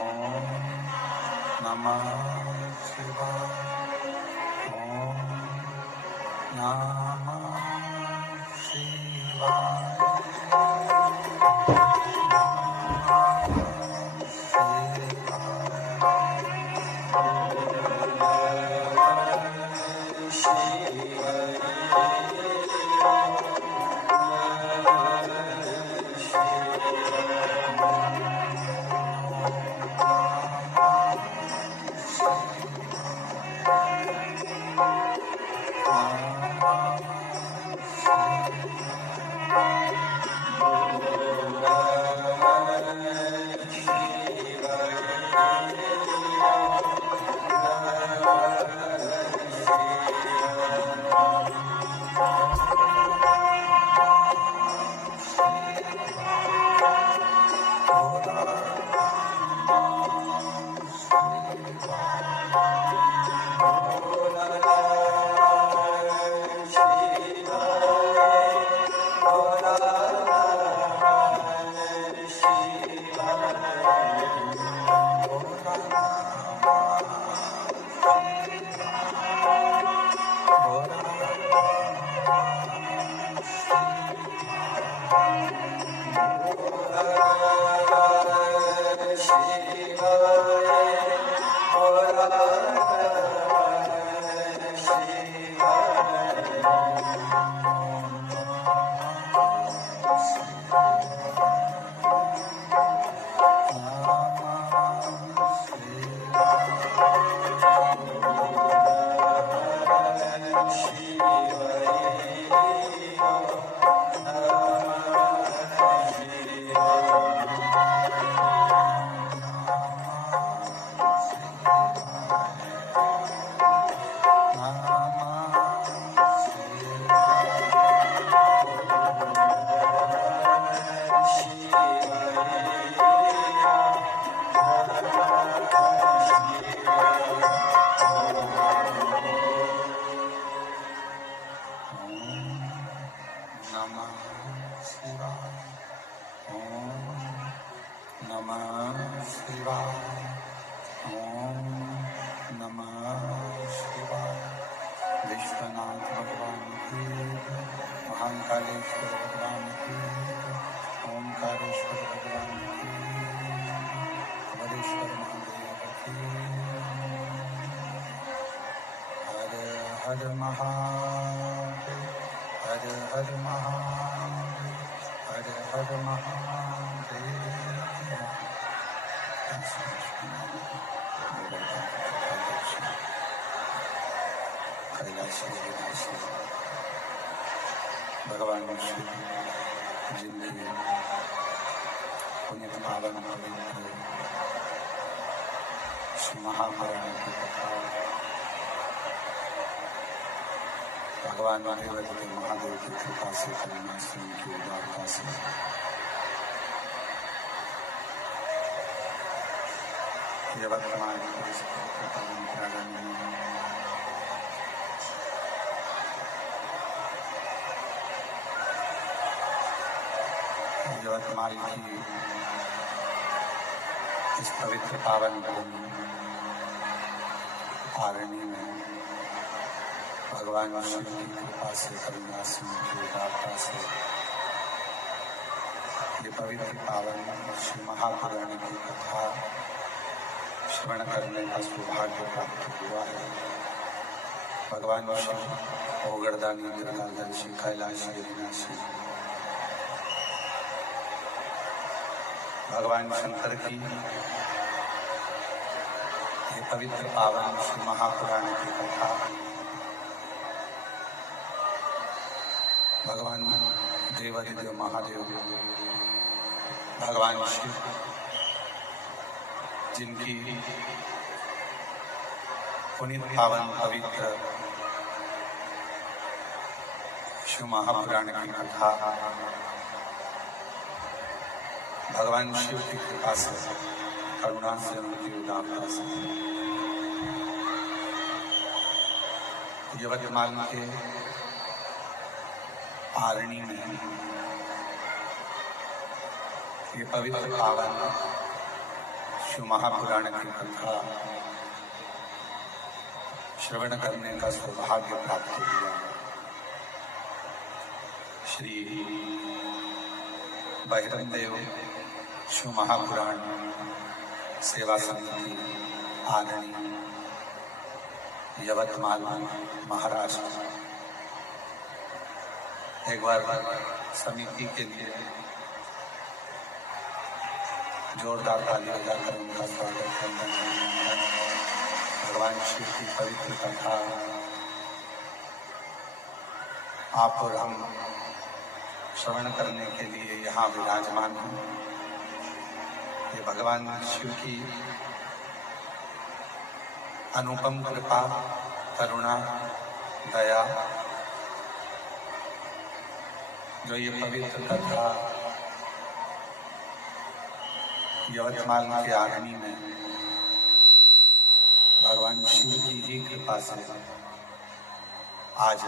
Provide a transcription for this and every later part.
ओम नमः शिवाय। ओम नमः शिवाय। हर महादेव, हर हर महादेव, हर हर महादेव। कैलाशी विनाशी भगवान श्री जिंदगी पुण्य पावन पवित्र श्री महापुराण की कथा भगवान महादेव महादेव की कृपा से करुणाश्रम की उदारता से ये वर्तमान यवतमाल की इस पवित्र पावन भूमि आरण्य में भगवान शिव की कृपा से करुणाश्रम की उदारता से ये पवित्र पावन श्री महापुराण की कथा श्रवण करने का सौभाग्य प्राप्त हुआ है। भगवान शिव ओगरदानी गिरनाधर्षि कैलाशी विनाशी भगवान शंकर की ये पवित्र पावन श्री महापुराण की कथा भगवान देवादिदेव महादेव भगवान शिव जिनकी पुनीत पावन पवित्र शिव महापुराण की कथा भगवान शिव की कृपा से करुणा से उनकी उदारता से यवतमाल के आरणी में ये पवित्र पावन शिव महापुराण की कथा श्रवण करने का सौभाग्य प्राप्त हुआ। श्री बहिरम देव शिव महापुराण सेवा समिति आननी, यवतमाल, महाराष्ट्र। एक बार समिति के लिए जोरदार ताली बजाकर उनका स्वागत करना चाहिए। भगवान शिव की पवित्र कथा आप और हम श्रवण करने के लिए यहाँ विराजमान हैं। ये भगवान शिव की अनुपम कृपा, करुणा, दया, जो ये पवित्र कथा यवतमाल के आगनी में भगवान शिव की ही कृपा से आज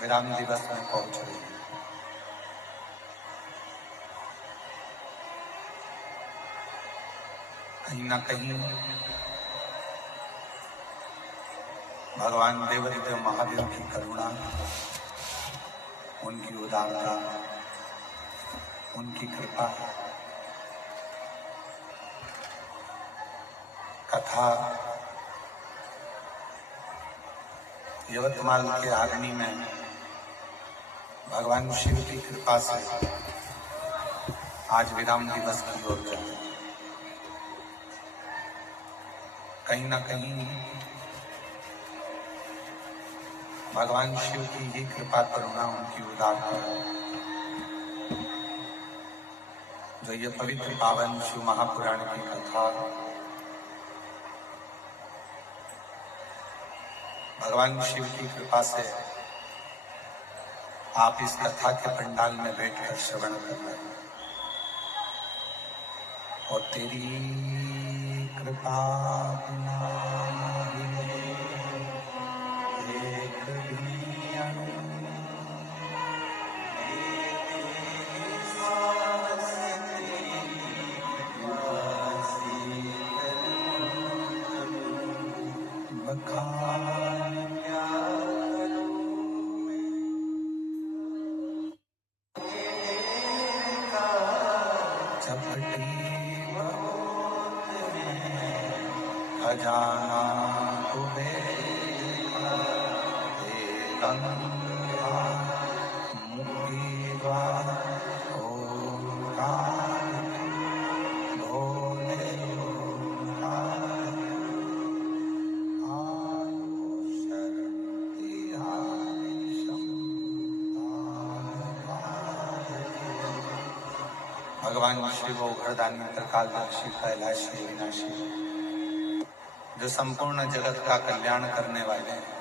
विराम दिवस में पहुंच रही है। कहीं ना कहीं भगवान देवादिदेव महादेव की करुणा, उनकी उदारता, उनकी कृपा। कथा यवतमाल के आगनी में भगवान शिव की कृपा से आज विराम दिवस की ओर चल रही है। कहीं ना कहीं भगवान शिव की ही कृपा, करुणा, उनकी उदारता, जो ये पवित्र पावन शिव महापुराण की कथा भगवान शिव की कृपा से आप इस कथा के पंडाल में बैठकर श्रवण कर रहे हैं। और तेरी कृपा बिना एक भी अणु चपटी खजाना मुक्ति द्वार ओंकार भोले भगवान शिव घरदानी त्रिकालदर्शी कैलाशी विनाशी, जो संपूर्ण जगत का कल्याण करने वाले हैं।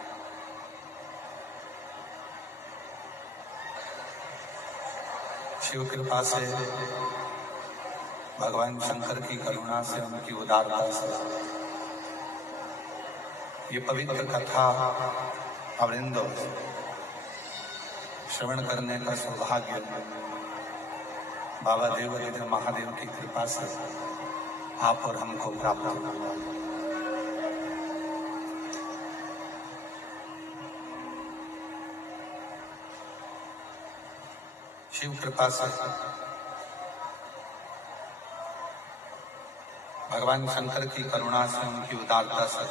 शिव कृपा से, भगवान शंकर की करुणा से, उनकी उदारता से ये पवित्र कथा अवृंदों श्रवण करने का सौभाग्य बाबा देवादिदेव महादेव की कृपा से आप और हमको प्राप्त हुआ। शिव कृपा से, भगवान शंकर की करुणा से, उनकी उदारता से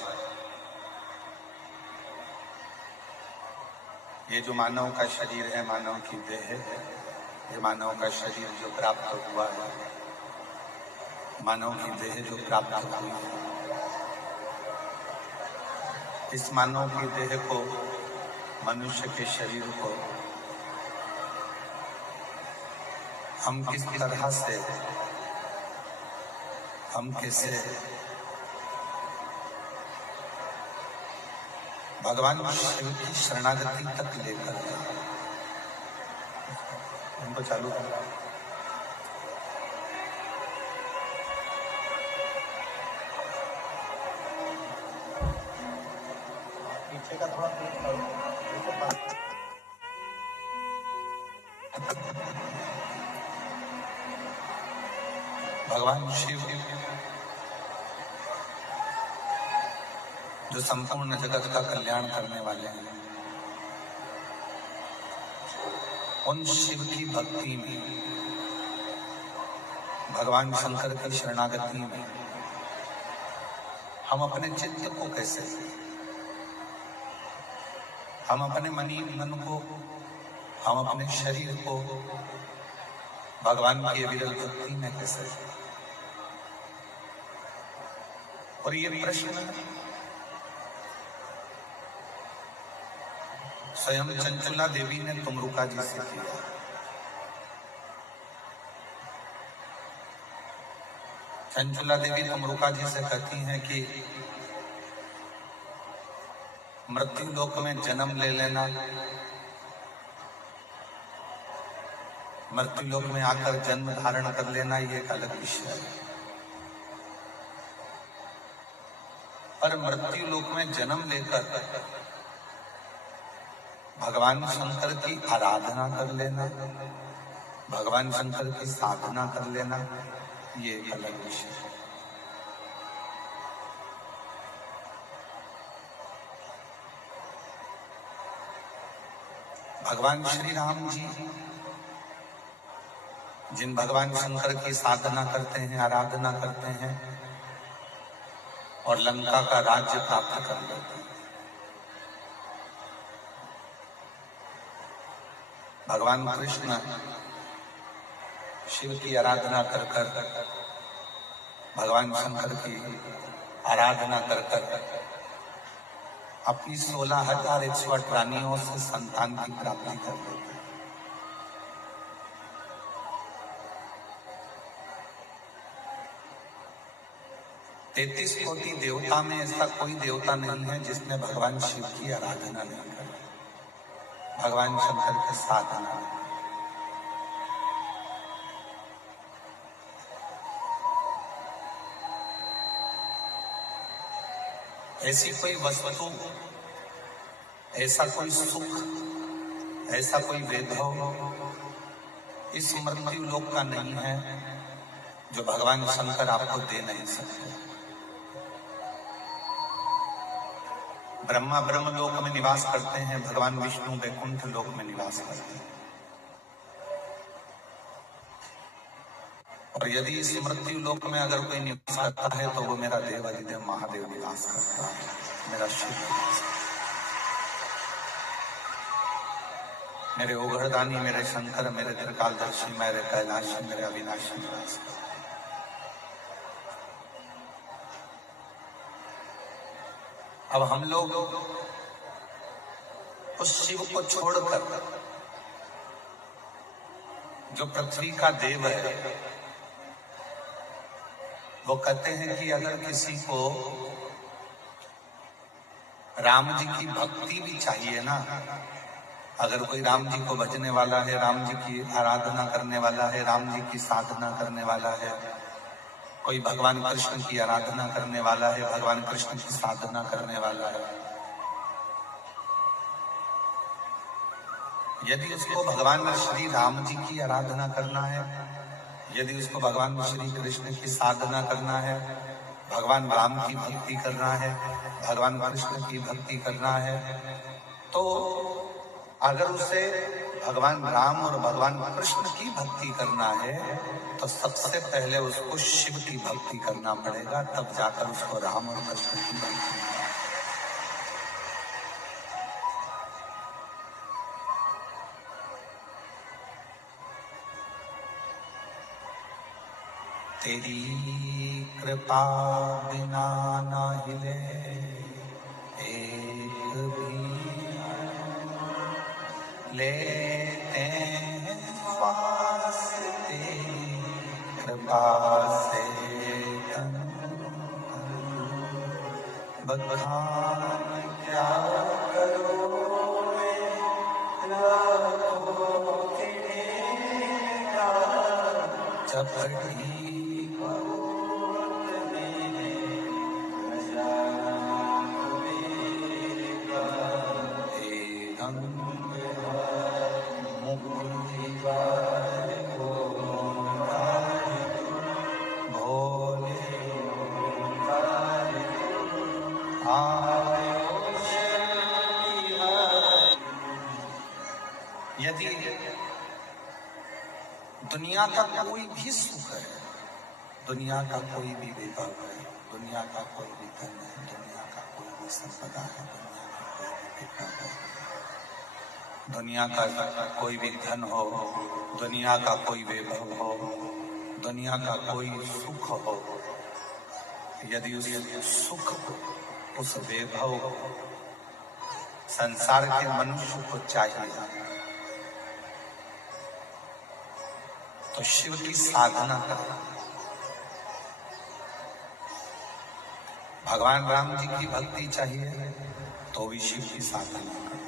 ये जो मानव का शरीर है, मानव की देह है, ये मानव का शरीर जो प्राप्त हुआ है, मानव की देह जो प्राप्त हुई है, इस मानव की देह को, मनुष्य के शरीर को हम किस तरह से, हम कैसे भगवान शिव की शरणागति तक लेकर उनको चालू करना। पीछे का थोड़ा भगवान शिव जो संपूर्ण जगत का कल्याण करने वाले हैं, उन शिव की भक्ति में, भगवान शंकर की शरणागति में हम अपने चित्त को कैसे, हम अपने मन को, हम अपने शरीर को भगवान की अविरल भक्ति में कैसे, और ये प्रश्न स्वयं चंचला देवी ने तुमरुका जी से किया। चंचला देवी तुमरुका जी से कहती हैं कि मृत्यु लोक में जन्म ले लेना, मृत्यु लोक में आकर जन्म धारण कर लेना, ये एक अलग विषय है। पर मृत्यु लोक में जन्म लेकर भगवान शंकर की आराधना कर लेना, भगवान शंकर की साधना कर लेना, ये एक अलग विषय है। भगवान श्री राम जी जिन भगवान शंकर की साधना करते हैं, आराधना करते हैं और लंका का राज्य प्राप्त कर लेते हैं, भगवान कृष्ण शिव की आराधना कर कर, भगवान शंकर की आराधना कर कर अपनी 16,108 रानियों से संतान की प्राप्ति कर लेते हैं। तैतीस कोटि देवता में ऐसा कोई देवता नहीं है जिसने भगवान शिव की आराधना नहीं करी, भगवान शंकर की साधना। ऐसी कोई वस्तु, ऐसा कोई सुख, ऐसा कोई वैभव इस मृत्यु लोक का नहीं है जो भगवान शंकर आपको दे नहीं सकते। ब्रह्मा ब्रह्म लोक में निवास करते हैं, भगवान विष्णु वैकुंठ लोक में निवास करते हैं। और यदि इस मृत्यु लोक में अगर कोई निवास करता है तो वो मेरा देवाधिदेव महादेव निवास करता है, मेरा शिव निवास करता है, मेरे ओघरदानी, मेरे शंकर, मेरे त्रिकालदर्शी, मेरे कैलाशी, मेरे अविनाशी निवास करता है। अब हम लोग उस शिव को छोड़कर जो पृथ्वी का देव है, वो कहते हैं कि अगर किसी को राम जी की भक्ति भी चाहिए ना, अगर कोई राम जी को भजने वाला है, राम जी की आराधना करने वाला है, राम जी की साधना करने वाला है, कोई भगवान कृष्ण की आराधना करने वाला है, भगवान कृष्ण की साधना करने वाला है, यदि उसको भगवान श्री राम जी की आराधना करना है, यदि उसको भगवान श्री कृष्ण की साधना करना है, भगवान राम की भक्ति करना है, भगवान कृष्ण की भक्ति करना है, तो अगर उसे भगवान राम और भगवान कृष्ण की भक्ति करना है तो सबसे पहले उसको शिव की भक्ति करना पड़ेगा, तब जाकर उसको राम और कृष्ण की भक्ति। तेरी कृपा बिना ना हिले एक भी, लेते हैं श्वास तेरी कृपा से, बखान क्या करोगे लाखों तेरा, चपटी दुनिया का कोई भी सुख है, दुनिया का कोई भी वैभव है, दुनिया का कोई भी धन है, दुनिया का कोई भी संपदा है, दुनिया का कोई भी वैभव है, दुनिया का कोई भी धन हो, दुनिया का कोई वैभव हो, दुनिया का कोई सुख हो, यदि उस सुख को, उस वैभव को संसार के मनुष्य को चाहिए तो शिव की साधना करें। भगवान राम जी की भक्ति चाहिए तो भी शिव की साधना करें।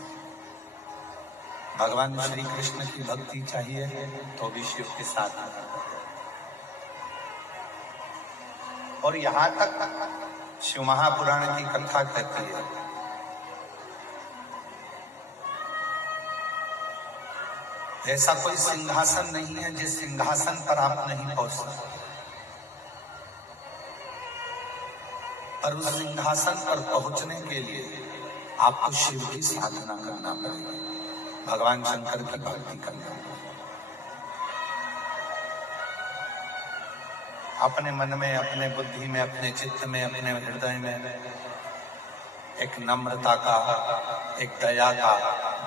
भगवान श्री कृष्ण की भक्ति चाहिए तो भी शिव की साधना करें। और यहां तक शिव महापुराण की कथा कहती है ऐसा कोई सिंहासन नहीं है जिस सिंहासन पर आप नहीं पहुंच सकते, पर उस सिंहासन पर पहुंचने के लिए आपको शिव की साधना करना पड़ेगी, भगवान शंकर की भक्ति करना पड़ेगी। अपने मन में, अपने बुद्धि में, अपने चित्त में, अपने हृदय में एक नम्रता का, एक दया का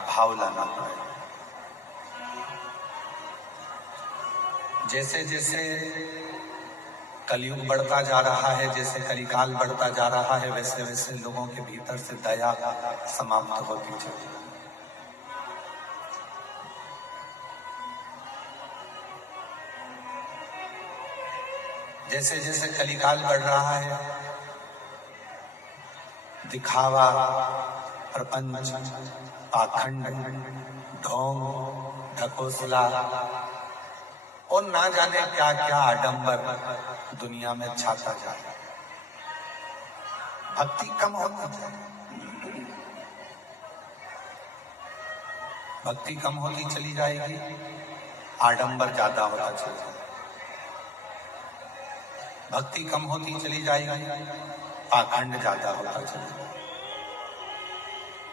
भाव लाना पड़ेगा। जैसे जैसे कलयुग बढ़ता जा रहा है, जैसे कलिकाल बढ़ता जा रहा है, वैसे वैसे लोगों के भीतर से दया समाप्त होती चली है। जैसे जैसे कलिकाल बढ़ रहा है, दिखावा, प्रपंच, पाखंड, ढोंग, ढकोसला और ना जाने क्या क्या आडंबर दुनिया में छाता जा रहा है। भक्ति कम होती जाएगी, भक्ति कम होती चली जाएगी, आडंबर ज्यादा होता चला जाएगा। भक्ति कम होती चली जाएगी, पाखंड ज्यादा होता चला जाएगा।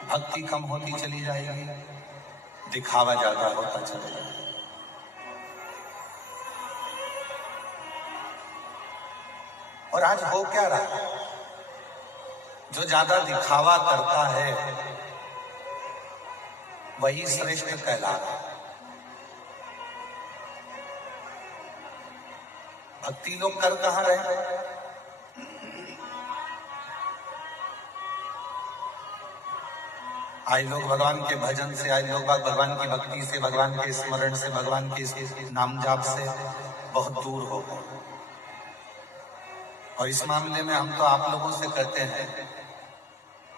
भक्ति कम होती चली जाएगी, दिखावा ज्यादा होता चला जाएगा। और आज हो क्या रहा है? जो ज्यादा दिखावा करता है वही श्रेष्ठ कहला रहा है। भक्ति लोग कर कहां रहे? आज लोग भगवान के भजन से, आज लोग भगवान की भक्ति से, भगवान के स्मरण से, भगवान के नाम जाप से बहुत दूर हो गए। और इस मामले में हम तो आप लोगों से कहते हैं,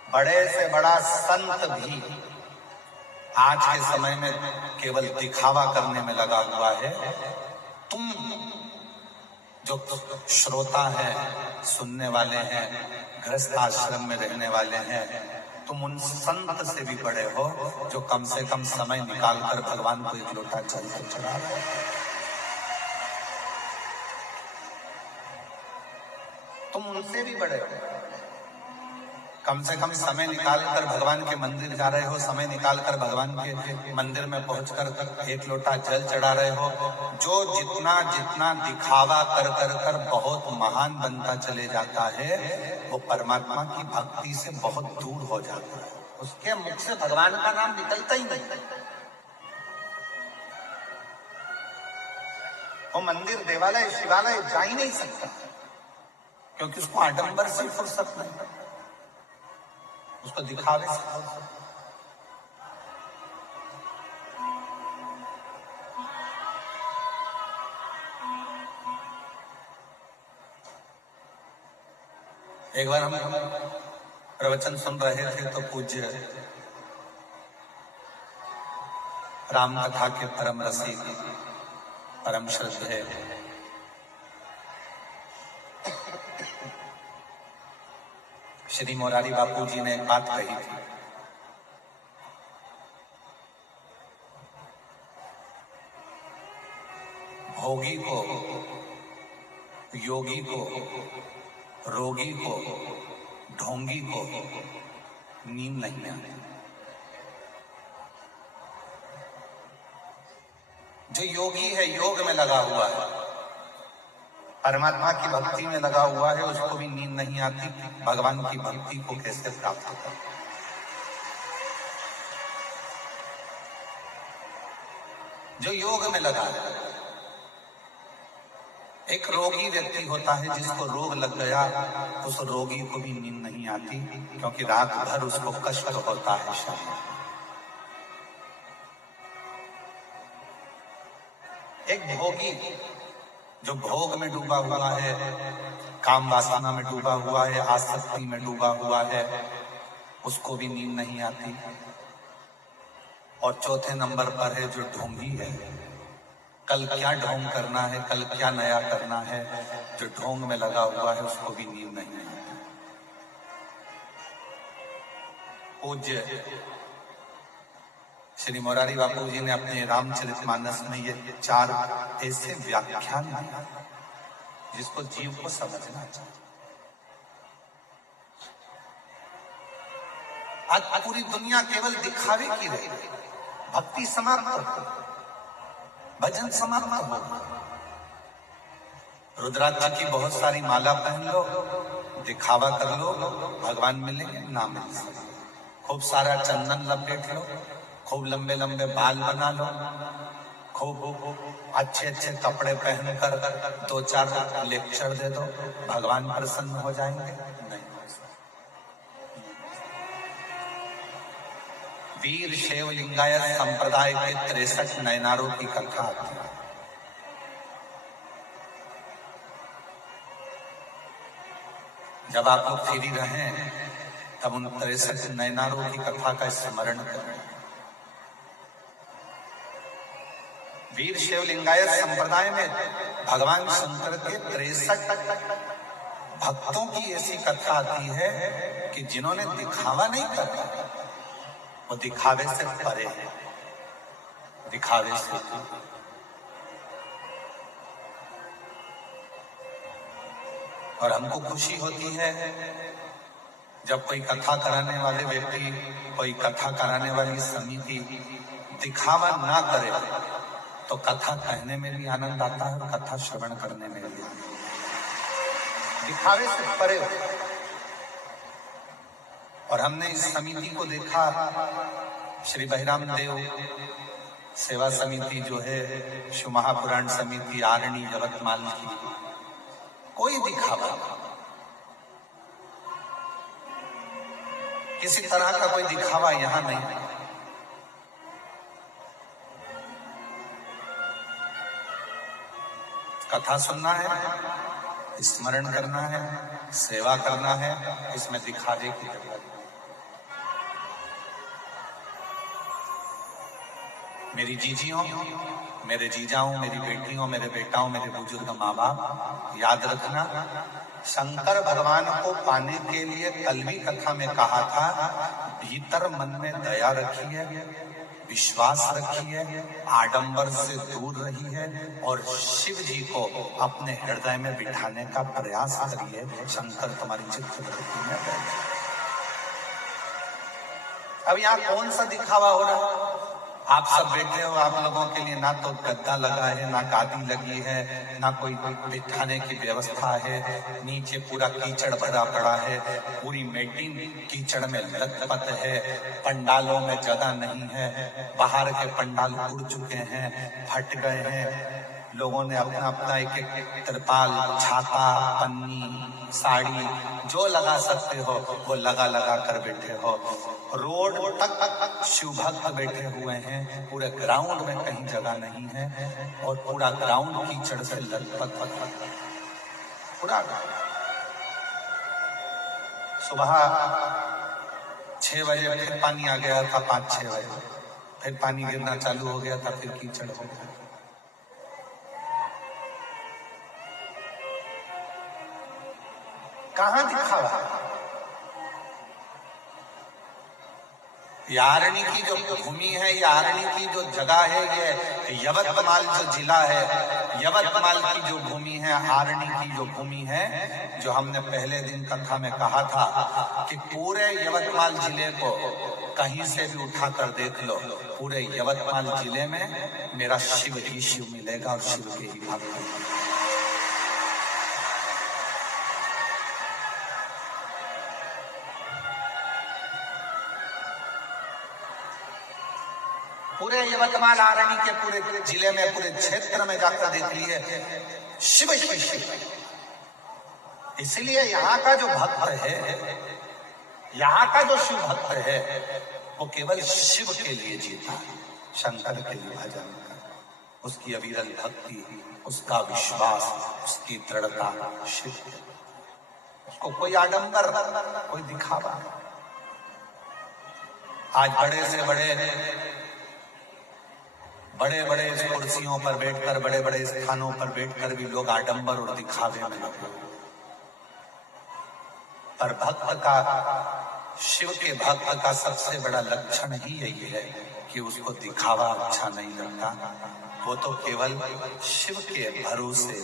बड़े से बड़ा संत भी आज के समय में केवल दिखावा करने में लगा हुआ है। तुम जो श्रोता हैं, सुनने वाले हैं, गृहस्थ आश्रम में रहने वाले हैं, तुम उन संत से भी बड़े हो जो कम से कम समय निकालकर भगवान को एक लोटा जल चढ़ा रहे हैं। तुम उनसे भी बड़े हो, कम से कम समय निकालकर भगवान के मंदिर जा रहे हो, समय निकालकर भगवान के मंदिर में पहुंचकर एक लोटा जल चढ़ा रहे हो। जो जितना जितना दिखावा कर कर कर बहुत महान बनता चले जाता है, वो परमात्मा की भक्ति से बहुत दूर हो जाता है। उसके मुख से भगवान का नाम निकलता ही नहीं। वो मंदिर, देवालय, शिवालय जा ही नहीं सकता, क्योंकि उसको आडंबर से फुर्सत नहीं, उसको दिखावे से फुर्सत। एक बार हम प्रवचन सुन रहे थे तो पूज्य राम कथा के परम रसिक, परम श्रद्धेय श्री मोरारी बापू जी ने एक बात कही थी। भोगी को, योगी को, रोगी को, ढोंगी को नींद नहीं आती। जो योगी है, योग में लगा हुआ है, परमात्मा की भक्ति में लगा हुआ है, उसको भी नींद नहीं आती भगवान की भक्ति को कैसे प्राप्त कर। जो योग में लगा है, एक रोगी व्यक्ति होता है जिसको रोग लग गया, उस रोगी को भी नींद नहीं आती क्योंकि रात भर उसको कष्ट होता है। शायद एक भोगी जो भोग में डूबा हुआ है, काम वासना में डूबा हुआ है, आसक्ति में डूबा हुआ है, उसको भी नींद नहीं आती। और चौथे नंबर पर है जो ढोंगी है, कल क्या ढोंग करना है, कल क्या नया करना है, जो ढोंग में लगा हुआ है, उसको भी नींद नहीं आती। पूज्य श्री मोरारी बापू जी ने अपने रामचरितमानस में ये 4 ऐसे व्याख्यान दिए जिसको जीव को समझना चाहिए। आज पूरी दुनिया केवल दिखावे की रही, भक्ति समाप्त हो, भजन समाप्त हो। रुद्राक्ष की बहुत सारी माला पहन लो, दिखावा कर लो, भगवान मिलेंगे ना मिल सके। खूब सारा चंदन लपेट लो, खूब लंबे लंबे बाल बना लो, खूब अच्छे अच्छे कपड़े पहनकर 2-4 लेक्चर दे दो, भगवान प्रसन्न हो जाएंगे? नहीं। वीर शैव लिंगायत संप्रदाय के 63 नयनारों की कथा आती है। जब आप लोग फ्री रहें तब उन 63 नयनारों की कथा का स्मरण करें। वीर शैव लिंगायत संप्रदाय में भगवान शंकर के 63 भक्तों की ऐसी कथा आती है कि जिन्होंने दिखावा नहीं करा, वो दिखावे से परे है, दिखावे से। और हमको खुशी होती है जब कोई कथा कराने वाले व्यक्ति, कोई कथा कराने वाली समिति दिखावा ना करे तो कथा कहने में भी आनंद आता है और कथा श्रवण करने में भी। दिखावे से परे हो। और हमने इस समिति को देखा, श्री बहिराम देव सेवा समिति जो है, शिव महापुराण समिति आरणी यवतमाल की, कोई दिखावा, किसी तरह का कोई दिखावा यहां नहीं। कथा सुनना है, स्मरण करना है, सेवा करना है, इसमें दिखावे की जरूरत है। मेरी जीजियों, मेरे जीजाओं, मेरी बेटियों, मेरे बेटाओं, मेरे बुजुर्ग माँ बाप, याद रखना, शंकर भगवान को पाने के लिए कल भी कथा में कहा था, भीतर मन में दया रखी है, विश्वास रखी है, आडंबर से दूर रही है और शिव जी को अपने हृदय में बिठाने का प्रयास करिए। शंकर तुम्हारी चित्त वृत्ति में बैठे। अब यहाँ कौन सा दिखावा हो रहा है? आप सब बैठे हो, आप लोगों के लिए ना तो गद्दा लगा है, ना गादी लगी है, ना कोई बिठाने की व्यवस्था है, नीचे पूरा कीचड़ भरा पड़ा है, पूरी मेटिंग कीचड़ में लथपथ है, पंडालों में जगह नहीं है, बाहर के पंडाल उड़ चुके हैं, फट गए हैं, लोगों ने अपना अपना एक एक तिरपाल, छाता, पन्नी, साड़ी जो लगा सकते हो वो लगा लगा कर बैठे हो। रोड तक शिव भक्त बैठे हुए हैं, पूरे ग्राउंड में कहीं जगह नहीं है और पूरा ग्राउंड कीचड़ से लथपथ पूरा। सुबह 6 बजे फिर पानी आ गया था, 5-6 बजे फिर पानी गिरना चालू हो गया था, फिर कीचड़ हो गया। कहां दिखावा? यारणी की जो भूमि है, यारणी की जो जगह है, ये यवतमाल जो जिला है, यवतमाल की जो भूमि है, आरणी की जो भूमि है, जो हमने पहले दिन कथा में कहा था कि पूरे यवतमाल जिले को कहीं से भी उठाकर देख लो, पूरे यवतमाल जिले में मेरा शिव ही शिव मिलेगा और शिव के ही भक्त। पूरे यवतमाल आरणी के पूरे जिले में, पूरे क्षेत्र में जाकर देख लिए, शिव शिव शिव। इसलिए यहाँ का जो भक्त है, यहाँ का जो शिव भक्त है, वो केवल शिव के लिए जीता है, शंकर के लिए भजन कर। उसकी अविरल भक्ति, उसका विश्वास, उसकी दृढ़ता शिव है। उसको कोई आडंबर, कोई दिखावा। आज बड़े बड़े कुर्सियों पर बैठकर, बड़े बड़े स्थानों पर बैठकर भी लोग आडंबर और दिखावे में लगे। पर भक्त का, शिव के भक्त का सबसे बड़ा लक्षण ही यही है कि उसको दिखावा अच्छा नहीं लगता। वो तो केवल शिव के भरोसे,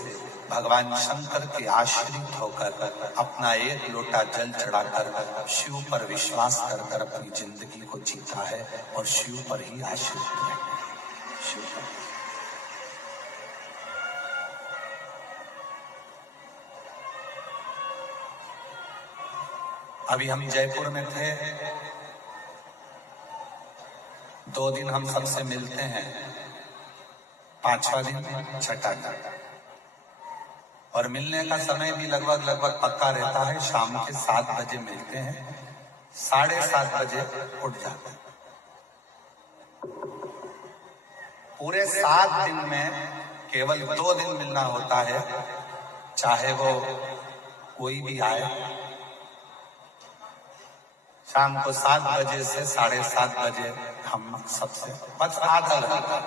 भगवान शंकर के आश्रित होकर, अपना एक लोटा जल चढ़ाकर शिव पर विश्वास कर अपनी जिंदगी को जीता है और शिव पर ही आश्रित है। अभी हम जयपुर में थे, 2 दिन हम सबसे मिलते हैं, 5वां दिन छठा दिन, और मिलने का समय भी लगभग पक्का रहता है। शाम के 7 बजे मिलते हैं, 7:30 बजे उठ जाते हैं। पूरे 7 दिन में केवल 2 दिन मिलना होता है, चाहे वो कोई भी आए। शाम को 7 बजे से 7:30 बजे हम सबसे बस आधा घंटा।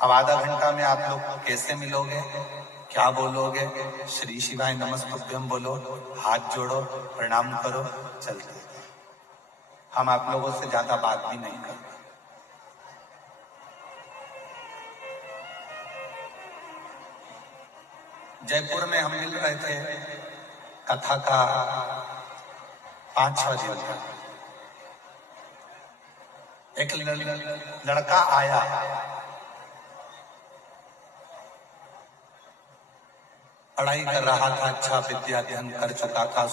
अब आधा घंटा में आप लोग कैसे मिलोगे, क्या बोलोगे? श्री शिवाय नमस्तुभ्यम बोलो, हाथ जोड़ो, प्रणाम करो, चलते। हम आप लोगों से ज्यादा बात भी नहीं करते। जयपुर में हम मिल रहे थे, कथा का 5वां दिन था। एक लड़का आया, पढ़ाई कर रहा था, अच्छा विद्या अध्ययन कर चुका था,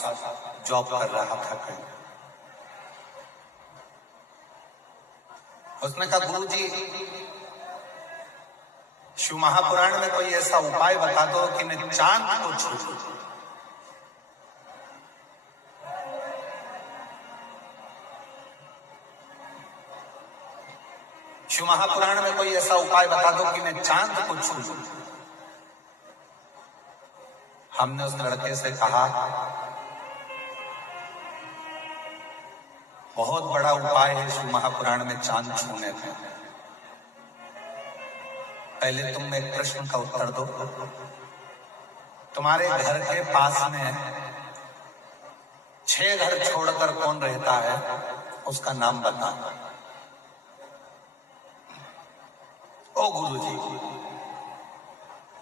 जॉब कर रहा था कहीं। उसने कहा, गुरुजी शिव महापुराण में कोई ऐसा उपाय बता दो कि मैं चांद को छू लूं। शिव महापुराण में कोई ऐसा उपाय बता दो कि मैं चांद को छू लूं। हमने उस लड़के से कहा, बहुत बड़ा उपाय है शिव महापुराण में चांद छूने का। पहले तुम एक प्रश्न का उत्तर दो, तुम्हारे घर के पास में 6 घर छोड़कर कौन रहता है, उसका नाम बता। ओ गुरुजी,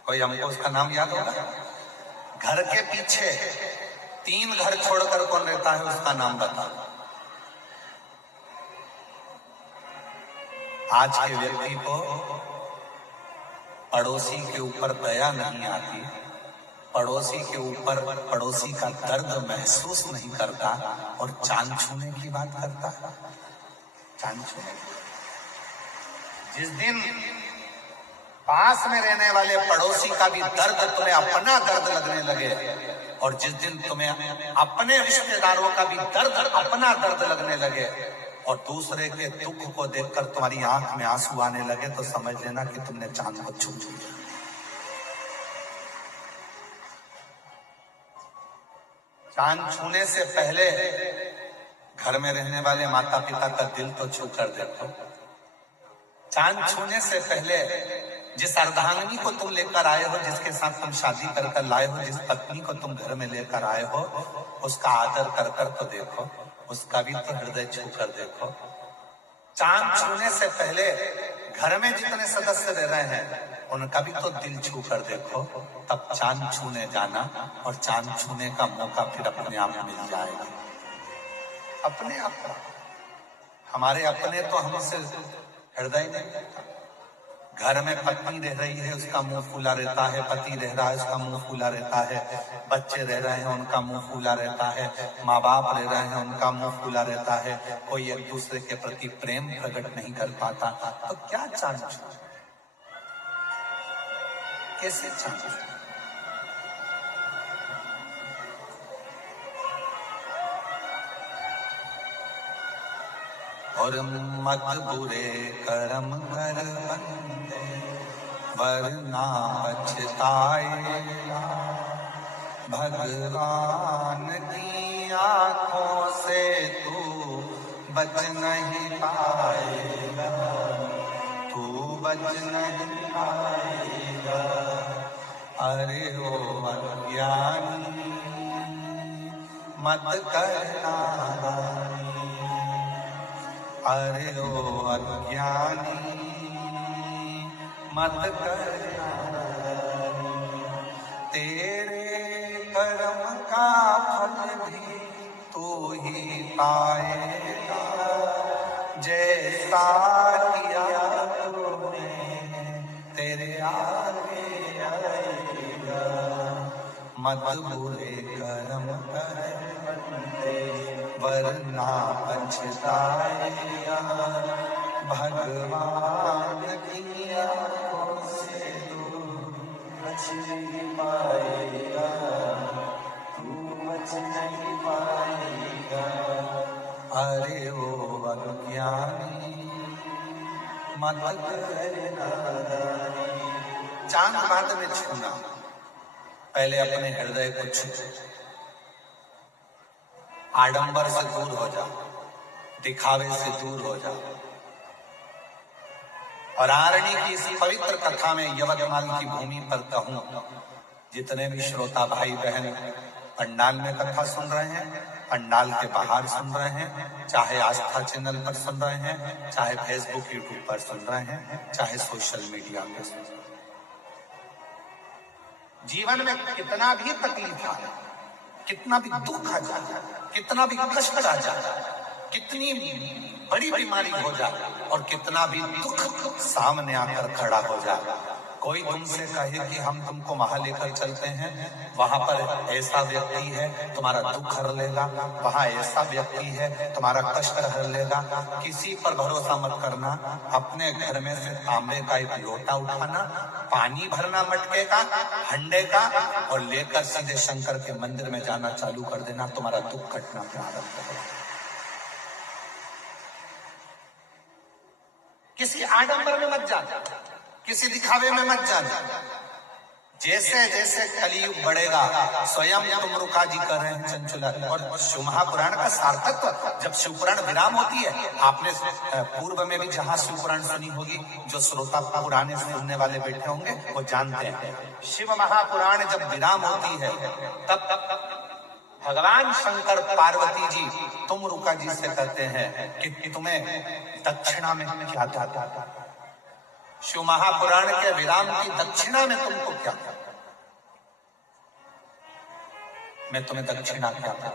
कोई हमको उसका नाम याद होगा? घर के पीछे 3 घर छोड़कर कौन रहता है, उसका नाम बता। आज के व्यक्ति को पड़ोसी के ऊपर दया नहीं आती, पड़ोसी के ऊपर पड़ोसी का दर्द महसूस नहीं करता, और चांद छूने की बात करता है। चांद छूने, जिस दिन पास में रहने वाले पड़ोसी का भी दर्द तुम्हें अपना दर्द लगने लगे, और जिस दिन तुम्हें अपने रिश्तेदारों का भी दर्द अपना दर्द लगने लगे, और दूसरे के दुख को देखकर तुम्हारी आंख में आंसू आने लगे, तो समझ लेना कि तुमने चांद को छू लिया। चांद छूने से पहले घर में रहने वाले माता पिता का दिल तो छू कर देखो। चांद छूने से पहले जिस अर्धांगिनी को तुम लेकर आए हो, जिसके साथ तुम शादी कर लाए हो, जिस पत्नी को तुम घर में लेकर आए हो, उसका आदर कर तो देखो, उसका भी तो हृदय छू कर देखो। चांद छूने से पहले घर में जितने सदस्य रह रहे हैं, उनका भी तो दिल छू कर देखो, तब चांद छूने जाना और चांद छूने का मौका फिर अपने आप मिल जाएगा। अपने आप हमारे अपने तो हमसे हृदय नहीं। घर में पत्नी रह रही है, उसका मुंह फूला रहता है, पति रह रहा है, उसका मुंह फूला रहता है, बच्चे रह रहे हैं, उनका मुंह फूला रहता है, माँ बाप रह रहे हैं, उनका मुंह फूला रहता है, कोई एक दूसरे के प्रति प्रेम प्रकट नहीं कर पाता, तो क्या चांद छू, कैसे चांद छू? और मत बुरे कर्म कर बंदे, वरना पछताएगा। भगवान की आंखों से तू बच नहीं पाएगा, तू बच नहीं पाएगा। अरे ओ अज्ञानी मत करना, अरे ओ अज्ञानी मत करना, तेरे कर्म का फल भी तू ही पाएगा। जैसा किया तूने तेरे आगे आएगा। मत बुरे कर्म कर वरना पछताएगा। भगवान की आंखों से तू बच नहीं पाएगा, तू बच नहीं पाएगा। अरे ओ अज्ञानी मत करना। चांद बाद में छूना, पहले अपने हृदय को छू। आडंबर से दूर हो जाओ, दिखावे से दूर हो जाओ। और आरणी की इस पवित्र कथा में यवतमाल की भूमि पर कहूं, जितने भी श्रोता भाई बहन पंडाल में कथा सुन रहे हैं, पंडाल के बाहर सुन रहे हैं, चाहे आस्था चैनल पर सुन रहे हैं, चाहे फेसबुक यूट्यूब पर सुन रहे हैं, चाहे सोशल मीडिया पे सुन रहे हैं, जीवन में कितना भी तकलीफ आ जाए, कितना भी दुख आ जाए, कितना भी कष्ट आ जाए, कितनी बड़ी बीमारी हो जाए और कितना भी दुख सामने आकर खड़ा हो जाए, कोई तुमसे कहे कि हम तुमको वहां लेकर चलते हैं, वहां पर ऐसा व्यक्ति है तुम्हारा दुख हर लेगा, वहां ऐसा व्यक्ति है तुम्हारा कष्ट हर लेगा, किसी पर भरोसा मत करना। अपने घर में से तांबे का एक लोटा उठाना, पानी भरना मटके का, हंडे का, और लेकर सीधे शंकर के मंदिर में जाना चालू कर देना, तुम्हारा दुख कटना प्रारंभ होगा। किसी आडंबर में मत जाना, किसी दिखावे में मत जाना। जैसे जैसे कलयुग बढ़ेगा, स्वयं तुमरुका जी कर रहे हैं चंचुला। और शिव महापुराण का सार्थक, जब शिवपुराण विराम होती है, आपने पूर्व में भी जहां शिवपुराण सुनी होगी, जो श्रोता पुराने सुनने वाले बैठे होंगे वो जानते हैं, शिव महापुराण जब विराम होती है तब भगवान शंकर पार्वती जी तुमरुका जी से कहते हैं कि तुम्हें दक्षिणा में क्या था। शिव महापुराण के विराम की दक्षिणा में तुमको क्या था? मैं तुम्हें दक्षिणा क्या था?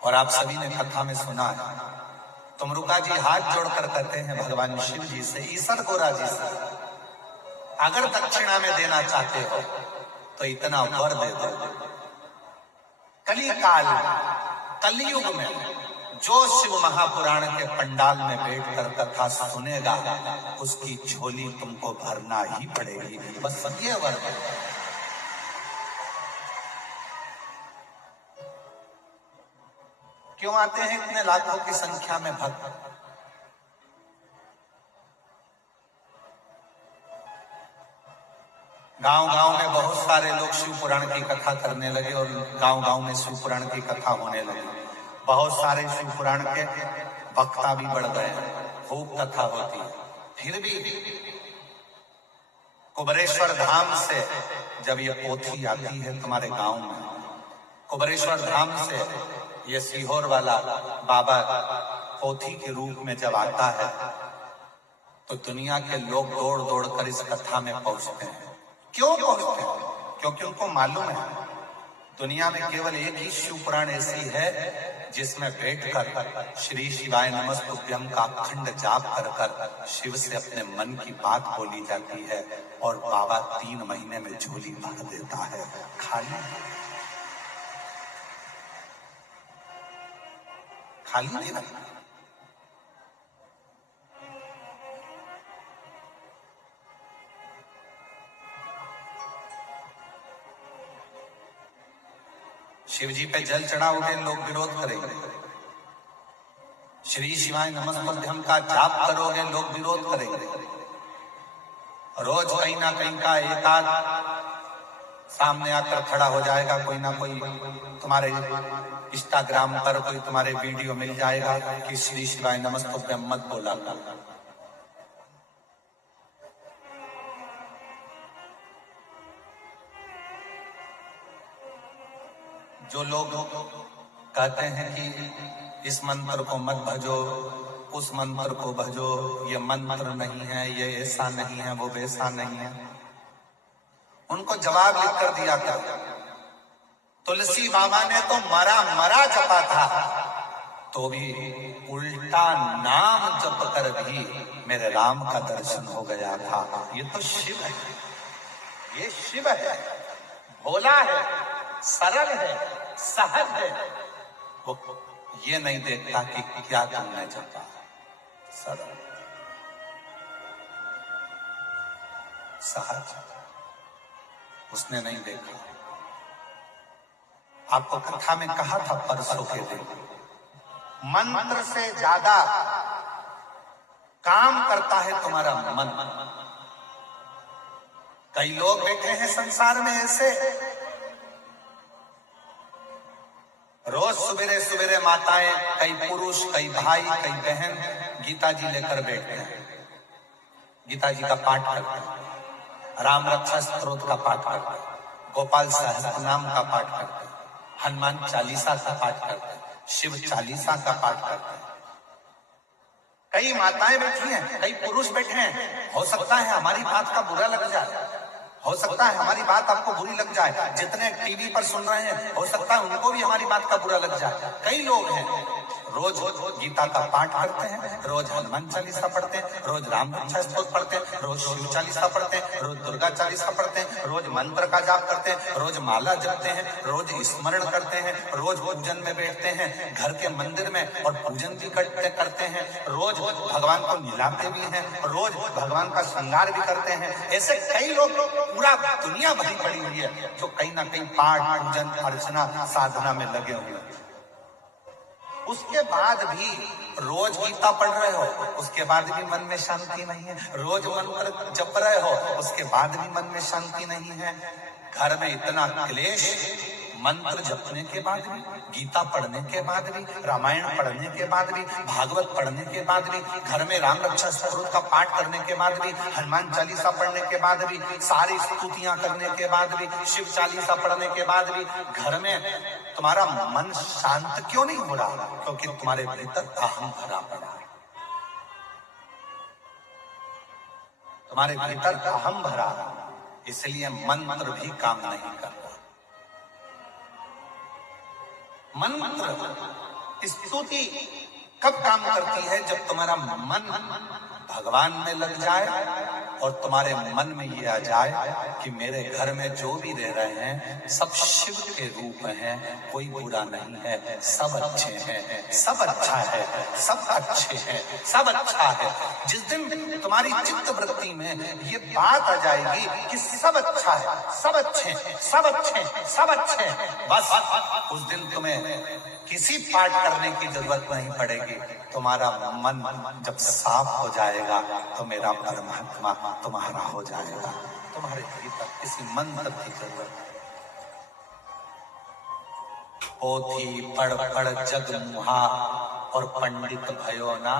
और आप सभी ने कथा में सुना है, तुमरुका जी हाथ जोड़कर कहते हैं भगवान शिव जी से, ईश्वर गोरा जी से, अगर दक्षिणा में देना चाहते हो तो इतना वर दे दो। कलिकाल कलयुग में जो शिव महापुराण के पंडाल में बैठकर कथा सुनेगा, उसकी झोली तुमको भरना ही पड़ेगी। बस ये वर है। क्यों आते हैं इतने लाखों की संख्या में भक्त? गांव-गांव में बहुत सारे लोग शिव पुराण की कथा करने लगे और गांव-गांव में शिव पुराण की कथा होने लगी। बहुत सारे शिव पुराण के वक्ता भी बढ़ गए, खूब कथा होती है। फिर भी कुबरेश्वर धाम से जब ये पोथी आती है तुम्हारे गांव में, कुबरेश्वर धाम से ये सीहोर वाला बाबा पोथी के रूप में जब आता है, तो दुनिया के लोग दौड़ दौड़ कर इस कथा में पहुंचते हैं। क्यों पहुंचते हैं? क्योंकि उनको मालूम है दुनिया में केवल एक ही शिव पुराण ऐसी है जिसमें बैठकर श्री शिवाय नमस्तुभ्यम का अखंड जाप कर कर शिव से अपने मन की बात बोली जाती है और बाबा 3 महीने में झोली भर देता है। खाली नहीं ना। शिव जी पे जल चढ़ाओगे लोग विरोध करेंगे, श्री शिवाय नमस्तुभ्यम का जाप करोगे लोग विरोध करेंगे। रोज कहीं ना कहीं का एकाध सामने आकर खड़ा हो जाएगा, कोई ना कोई तुम्हारे इंस्टाग्राम पर कोई तुम्हारे वीडियो मिल जाएगा कि श्री शिवाय नमस्तुभ्यम मत बोला। जो लोग कहते हैं कि इस मंत्र को मत भजो, उस मंत्र को भजो, ये मंत्र नहीं है, ये ऐसा नहीं है, वो वैसा नहीं है, उनको जवाब लिख कर दिया कर। तुलसी बाबा ने तो मरा मरा जपा था, तो भी उल्टा नाम जप कर भी मेरे राम का दर्शन हो गया था। ये तो शिव है, ये शिव है, भोला है, सरल है, सहज है। वो ये नहीं देखता कि क्या तुमने जपा। सरल, सहज, उसने नहीं देखा। आपको कथा में कहा था परसों के दिन, मंत्र से ज्यादा काम करता है तुम्हारा मन। कई लोग बैठे हैं संसार में ऐसे, रोज सवेरे सवेरे माताएं, कई पुरुष, कई भाई, कई बहन गीता जी लेकर बैठते हैं, गीता जी का पाठ करते हैं, राम रक्षा स्तोत्र का पाठ करते हैं, गोपाल सहस्त्र नाम का पाठ करते हैं, हनुमान चालीसा का पाठ करते हैं, शिव चालीसा का पाठ करते हैं। कई माताएं बैठी हैं, कई पुरुष बैठे हैं। हो सकता है हमारी बात का बुरा लग जाए, हो सकता है हमारी बात आपको बुरी लग जाए। जितने टीवी पर सुन रहे हैं हो सकता है उनको भी हमारी बात का बुरा लग जाए। कई लोग हैं रोज गीता का पाठ करते हैं, रोज हनुमान चालीसा पढ़ते हैं, रोज राम रक्षा स्तोत्र पढ़ते हैं, रोज शिव चालीसा पढ़ते हैं, रोज दुर्गा चालीसा पढ़ते हैं, रोज मंत्र का जाप करते हैं, रोज माला जपते हैं, रोज स्मरण करते हैं, रोज पूजन में बैठते हैं, घर के मंदिर में और पूजन भी करते हैं, रोज भगवान को मिलाते भी हैं, रोज भगवान का श्रृंगार भी करते हैं। ऐसे कई लोग, पूरा दुनिया भरी पड़ी हुई है जो कहीं ना कहीं पाठ, पूजन, अर्चना, साधना में लगे हुए हैं। उसके बाद भी रोज गीता पढ़ रहे हो, उसके बाद भी मन में शांति नहीं है। रोज मंत्र जप रहे हो, उसके बाद भी मन में शांति नहीं है। घर में इतना क्लेश, मंत्र जपने के बाद भी, गीता पढ़ने के बाद भी, रामायण पढ़ने के बाद भी, भागवत पढ़ने के बाद भी, घर में राम रक्षा स्तोत्र का पाठ करने के बाद भी, हनुमान चालीसा पढ़ने के बाद भी, सारी स्तुतियां करने के बाद भी, शिव चालीसा पढ़ने के बाद भी, घर में तुम्हारा मन शांत क्यों नहीं हो रहा? क्योंकि तुम्हारे भीतर अहम भरा पड़ा है, तुम्हारे भीतर अहम भरा, इसलिए मंत्र भी काम नहीं करता। मंत्र, स्तुति कब काम करती है? जब तुम्हारा मन भगवान में लग जाए और तुम्हारे मन में ये आ जाए कि मेरे घर में जो भी रह रहे हैं सब शिव के रूप हैं, कोई बुरा नहीं है, सब अच्छे हैं, सब अच्छा है, सब अच्छे हैं, सब अच्छा है। जिस दिन तुम्हारी चित्त वृत्ति में ये बात आ जाएगी कि सब अच्छा है, सब अच्छे हैं, सब अच्छे हैं, सब अच्छे हैं, बस उस दिन तुम्हें किसी पाठ करने की जरूरत नहीं पड़ेगी। तुम्हारा मन जब साफ हो जाएगा तो मेरा परमात्मा तुम्हारा हो जाएगा। तुम्हारे भीतर किसी मंत्र की जरूरत नहीं। पोथी पढ़ पढ़ जग मुहा और पंडित भयो ना,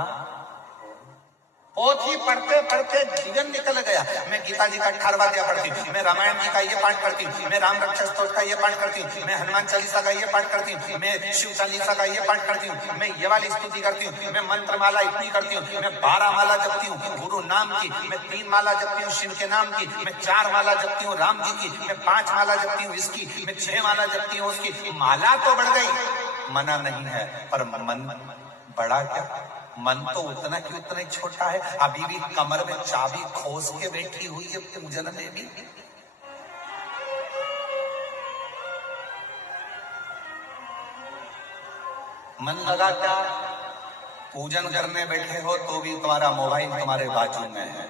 पोथी पढ़ते पढ़ते जीवन निकल गया। मैं गीता जी का 18वां अध्याय पढ़ती हूँ, मैं रामायण जी का ये पाठ करती हूँ, मैं राम रक्षा स्तोत्र का ये पाठ करती हूँ, मैं हनुमान चालीसा का ये पाठ करती हूँ, मैं शिव चालीसा का ये पाठ करती हूँ, मैं ये वाली स्तुति करती हूँ, मैं मंत्र माला इतनी करती हूँ, मैं 12 माला जपती हूँ गुरु नाम की, मैं 3 माला जपती हूँ शिव के नाम की, मैं 4 माला जपती हूँ राम जी की, मैं 5 माला जपती हूँ इसकी, मैं 6 माला जपती हूँ उसकी। माला तो बढ़ गई, मना नहीं है, पर मन बड़ा क्या? मन तो उतना कि उतना ही छोटा है। अभी भी कमर में चाबी खोस के बैठी हुई है पूजन में भी। मन लगा क्या? पूजन करने बैठे हो तो भी तुम्हारा मोबाइल तुम्हारे बाजू में है,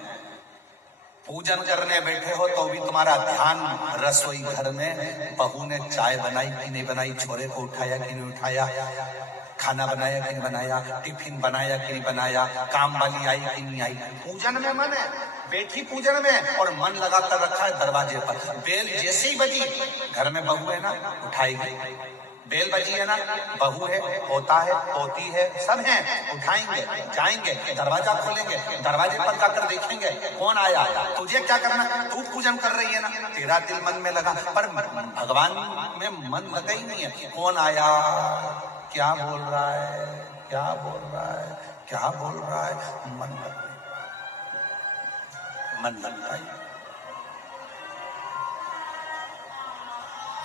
पूजन करने बैठे हो तो भी तुम्हारा ध्यान रसोई घर में बहू ने चाय बनाई कि नहीं बनाई, छोरे को उठाया कि नहीं उठाया, खाना बनाया कि नहीं बनाया, टिफिन बनाया कि नहीं बनाया, काम वाली आई कि नहीं आई। पूजन में मन है, बैठी पूजन में और मन लगाकर रखा है दरवाजे पर। बेल जैसे ही बजी, घर में बहू है ना, उठाएगी। बेल बजी है ना, बहू है, पोता है, पोती है, सब हैं, उठाएंगे, जाएंगे, दरवाजा खोलेंगे, दरवाजे पर जाकर देखेंगे कौन आया। तुझे क्या करना, तू पूजन कर रही है ना, तेरा दिल मन में लगा, पर भगवान में मन लगा ही नहीं है। कौन आया, क्या बोल रहा है, क्या बोल रहा है, क्या बोल रहा है, मन लगता है, मन लगता है,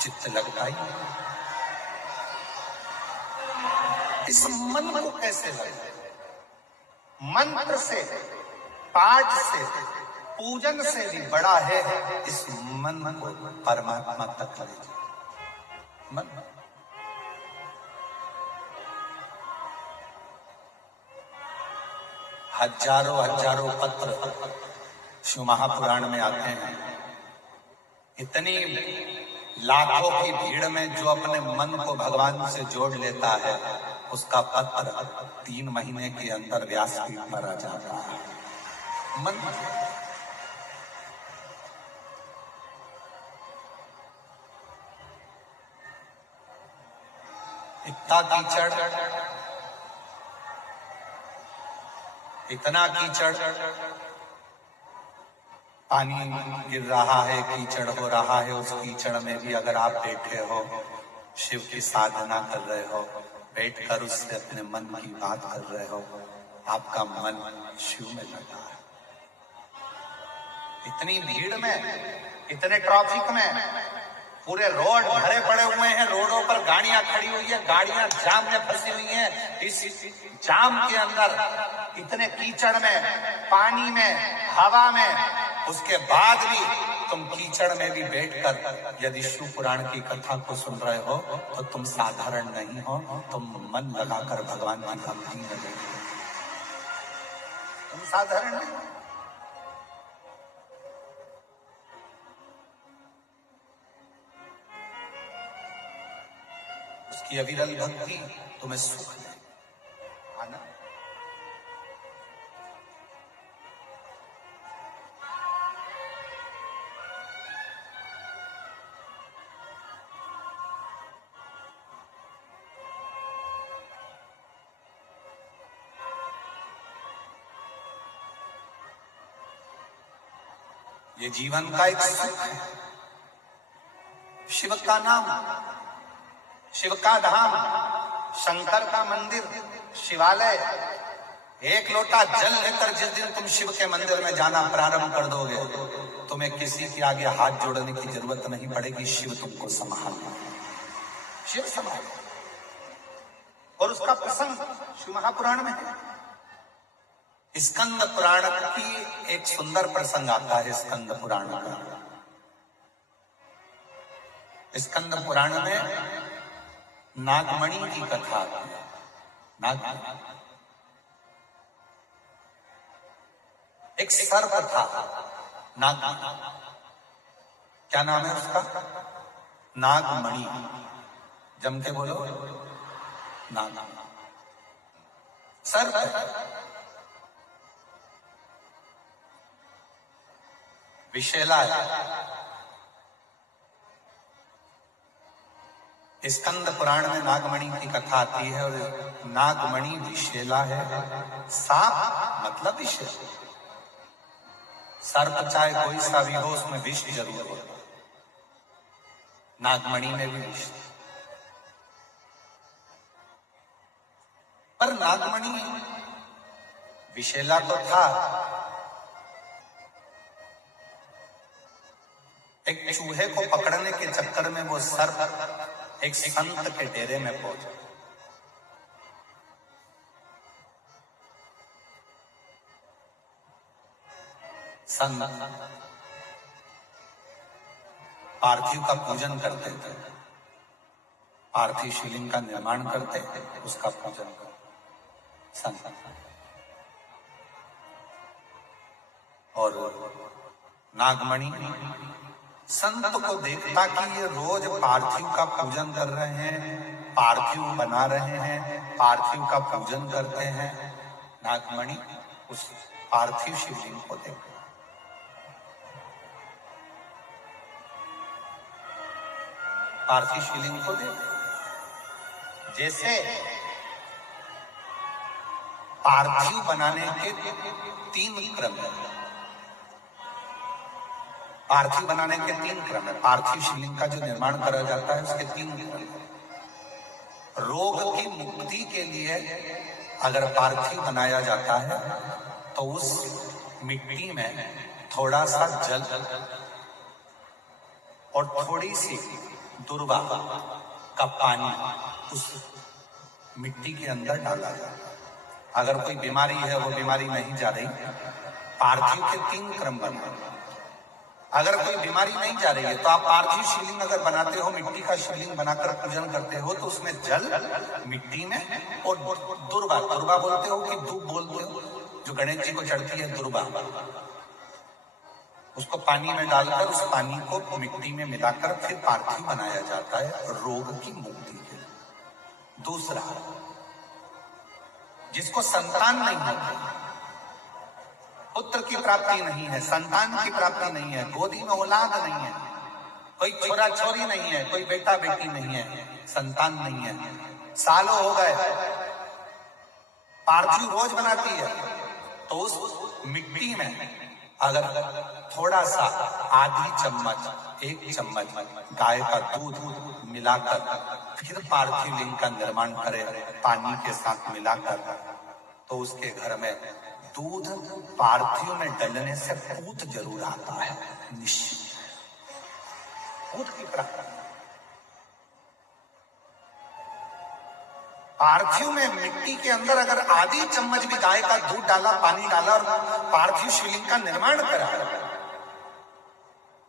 चित्त लगता है। इस मन को कैसे लगे? मंत्र से, पाठ से, पूजन से भी बड़ा है इस मन को परमात्मा तक ले जाए। मन हजारों हजारों पत्र शिव महापुराण में आते हैं। इतनी लाखों की भीड़ में जो अपने मन को भगवान से जोड़ लेता है, उसका पत्र 3 महीने के अंदर व्यासपीठ पर आ जाता है। मन इतना कीचड़, इतना कीचड़, पानी गिर रहा है, कीचड़ हो रहा है, उस कीचड़ में भी अगर आप बैठे हो, शिव की साधना कर रहे हो, बैठकर उससे अपने मन की बात कर रहे हो, आपका मन शिव में लगा है। इतनी भीड़ में, इतने ट्रैफिक में, पूरे रोड भरे पड़े हुए हैं, रोडों पर गाड़ियां खड़ी हुई है, गाड़ियां जाम में फंसी हुई हैं। इस जाम के अंदर, इतने कीचड़ में, पानी में, हवा में, उसके बाद भी तुम कीचड़ में भी बैठकर यदि शिव पुराण की कथा को सुन रहे हो तो तुम साधारण नहीं हो, तुम मन लगाकर भगवान की भक्ति में बैठे, तुम साधारण नहीं। उसकी अविरल भक्ति तुम्हें सुख दे, आना। ये जीवन का एक सुख है। शिव का नाम, शिव का धाम, शंकर का मंदिर, शिवालय, एक लोटा जल लेकर जिस दिन तुम शिव के मंदिर में जाना प्रारंभ कर दोगे, तुम्हें किसी के आगे हाथ जोड़ने की जरूरत नहीं पड़ेगी। शिव तुमको संभालेगा, शिव संभालेगा। और उसका प्रसंग शिव महापुराण में है। स्कंद पुराण की एक सुंदर प्रसंग आता है। स्कंद पुराण का, स्कंद पुराण में नागमणि की कथा आती है। नागमणि एक सर्प था, नागमणि, क्या नाम है उसका? नागमणि। जम के बोलो, नागमणि। सर्प विषैला है। स्कंद पुराण में नागमणि की कथा आती है और नागमणि विषैला है, सांप मतलब विष। सर्प चाहे कोई सा भी हो, उसमें विष जरूर होता। नागमणि में भी विष, पर नागमणि विषैला तो था। एक चूहे को पकड़ने के चक्कर में वो सर्प एक संत के डेरे में पहुंचा। संत पार्थिव का पूजन करते थे, पार्थिव शिवलिंग का निर्माण करते, उसका पूजन करते संत। और नागमणि संत को देखता कि ये रोज पार्थिव का पूजन कर रहे हैं, पार्थिव बना रहे हैं, पार्थिव का पूजन करते हैं। नागमणि उस पार्थिव शिवलिंग को देखता, पार्थिव शिवलिंग को देखता, जैसे पार्थिव बनाने के 3 क्रम है। पार्थिव बनाने के 3 क्रम है। पार्थिव शिवलिंग का जो निर्माण करा जाता है उसके 3 क्रम है। रोग की मुक्ति के लिए अगर पार्थिव बनाया जाता है तो उस मिट्टी में थोड़ा सा जल और थोड़ी सी दुर्वा का पानी उस मिट्टी के अंदर डाला जाता है। अगर कोई बीमारी है, वो बीमारी नहीं जा रही, पार्थिव के 3 क्रम बना। अगर कोई बीमारी नहीं जा रही है तो आप पार्थिव शिवलिंग अगर बनाते हो, मिट्टी का शिवलिंग बनाकर पूजन करते हो, तो उसमें जल मिट्टी में और दुर्वा, दुर्वा बोलते हो कि दूब बोलते हो, जो गणेश जी को चढ़ती है दुर्वा, उसको पानी में डालकर उस पानी को मिट्टी में मिलाकर फिर पार्थिव बनाया जाता है रोग की मुक्ति के लिए। दूसरा, जिसको संतान नहीं होती, पुत्र की प्राप्ति नहीं है, संतान की प्राप्ति नहीं है, गोदी में औलाद नहीं है, कोई छोरा छोरी नहीं है, कोई बेटा बेटी नहीं है, संतान नहीं है, सालों हो गए, पार्थिव रोज बनाती है, तो उस मिट्टी में अगर थोड़ा सा आधी चम्मच, 1 चम्मच गाय का दूध मिलाकर फिर पार्थिव लिंग का निर्माण करे पानी के साथ मिलाकर, तो उसके घर में दूध पार्थिव में डलने से पूत जरूर आता है, निश्चित। पूत की प्राप्ति पार्थिव में, मिट्टी के अंदर अगर आधी चम्मच भी गाय का दूध डाला, पानी डाला और पार्थिव शिवलिंग का निर्माण करा,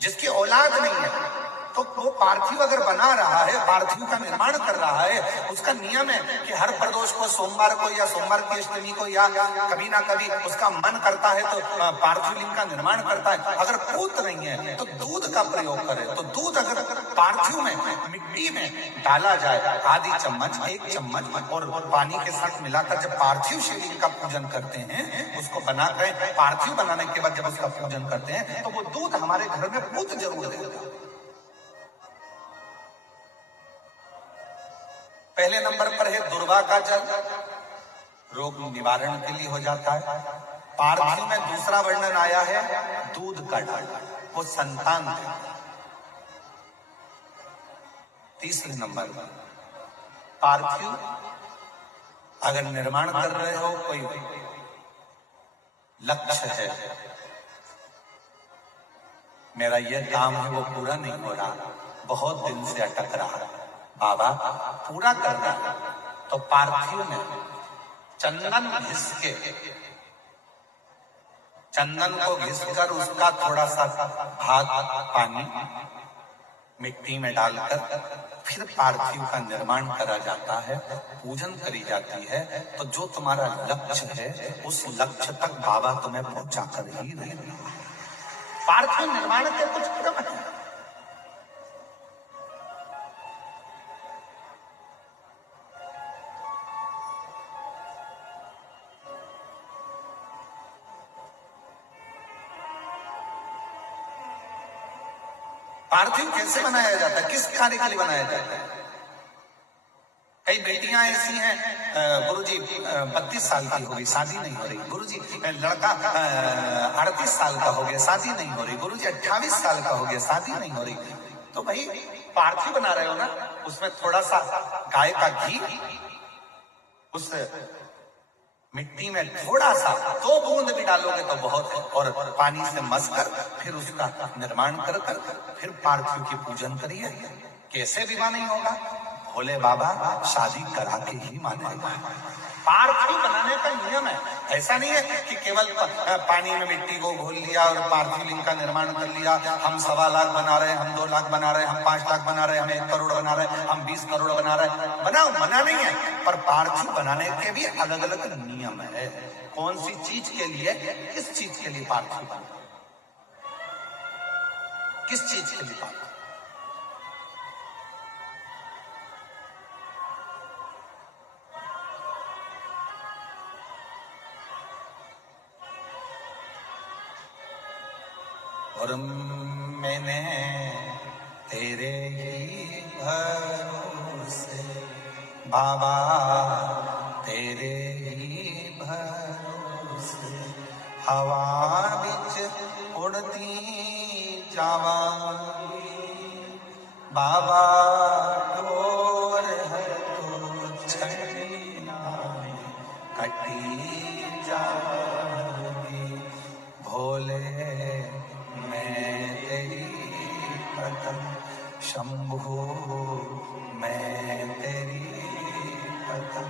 जिसकी औलाद नहीं है, तो वो पार्थिव अगर बना रहा है, पार्थिव का निर्माण कर रहा है, उसका नियम है कि हर प्रदोष को, सोमवार को या सोमवार की अष्टमी को या कभी ना कभी उसका मन करता है तो पार्थिव लिंग का निर्माण करता है। अगर पूत नहीं है तो दूध का प्रयोग करे, तो दूध अगर पार्थिव में, मिट्टी में डाला जाए, आधी चम्मच, 1 चम्मच और पानी के साथ मिलाकर जब पार्थिव शिवलिंग का पूजन करते हैं, उसको बनाकर पार्थिव बनाने के बाद जब उसका पूजन करते हैं, तो वो दूध हमारे घर में पूत जरूर देगा। पहले नंबर पर है दुर्वा का जल, रोग निवारण के लिए हो जाता है। पार्थिव में दूसरा वर्णन आया है दूध का डाल, वो संतान है। तीसरे नंबर पर पार्थिव अगर निर्माण कर रहे हो, कोई लक्ष्य है, मेरा ये काम है वो पूरा नहीं हो रहा, बहुत दिन से अटक रहा है, बाबा पूरा करना है, तो पार्थिव में चंदन घिस के, चंदन को घिसकर उसका थोड़ा सा भाग पानी मिट्टी में डालकर फिर पार्थिव का निर्माण करा जाता है, पूजन करी जाती है। तो जो तुम्हारा लक्ष्य है उस लक्ष्य तक बाबा तुम्हें पहुंचा कर ही रहेगा। पार्थिव निर्माण के कुछ क्रम है। पार्थिव कैसे बनाया जाता है, किस कार्य के लिए बनाया जाता है? कई बेटियां ऐसी हैं गुरुजी 32 साल की हो गई, शादी नहीं हो रही। गुरुजी लड़का 38 साल का हो गया, शादी नहीं हो रही। गुरुजी 28 साल का हो गया, शादी नहीं हो रही। तो भाई पार्थिव बना रहे हो ना, उसमें थोड़ा सा गाय का घी उस मिट्टी में थोड़ा सा 2 बूंद भी डालोगे तो बहुत है, और पानी से मसकर फिर उसका निर्माण कर फिर पार्थिव की पूजन करिए। कैसे विवाह नहीं होगा? भोले बाबा शादी करा के ही मानेगा। पार्थिव बनाने का नियम है। ऐसा नहीं है कि केवल पानी में मिट्टी को घोल लिया और पार्थिव लिंग का निर्माण कर लिया। हम 1.25 लाख बना रहे हैं, हम 2 लाख बना रहे हैं, हम 5 लाख बना रहे हैं, हम 1 करोड़ बना रहे हैं, हम 20 करोड़ बना रहे हैं। बनाओ, मना नहीं है, पर पार्थिव बनाने के भी अलग अलग नियम है। कौन सी चीज के लिए, किस चीज के लिए पार्थिव बना, किस चीज के लिए पार्थिव? और मैंने तेरे ही भरोसे बाबा, तेरे ही भरोसे हवा बिच उड़ती जावांगी। बाबा डोर है तो छड़ी नाई कटी जाएगी। भोले मैं तेरी कदम, शंभु मैं तेरी कदम,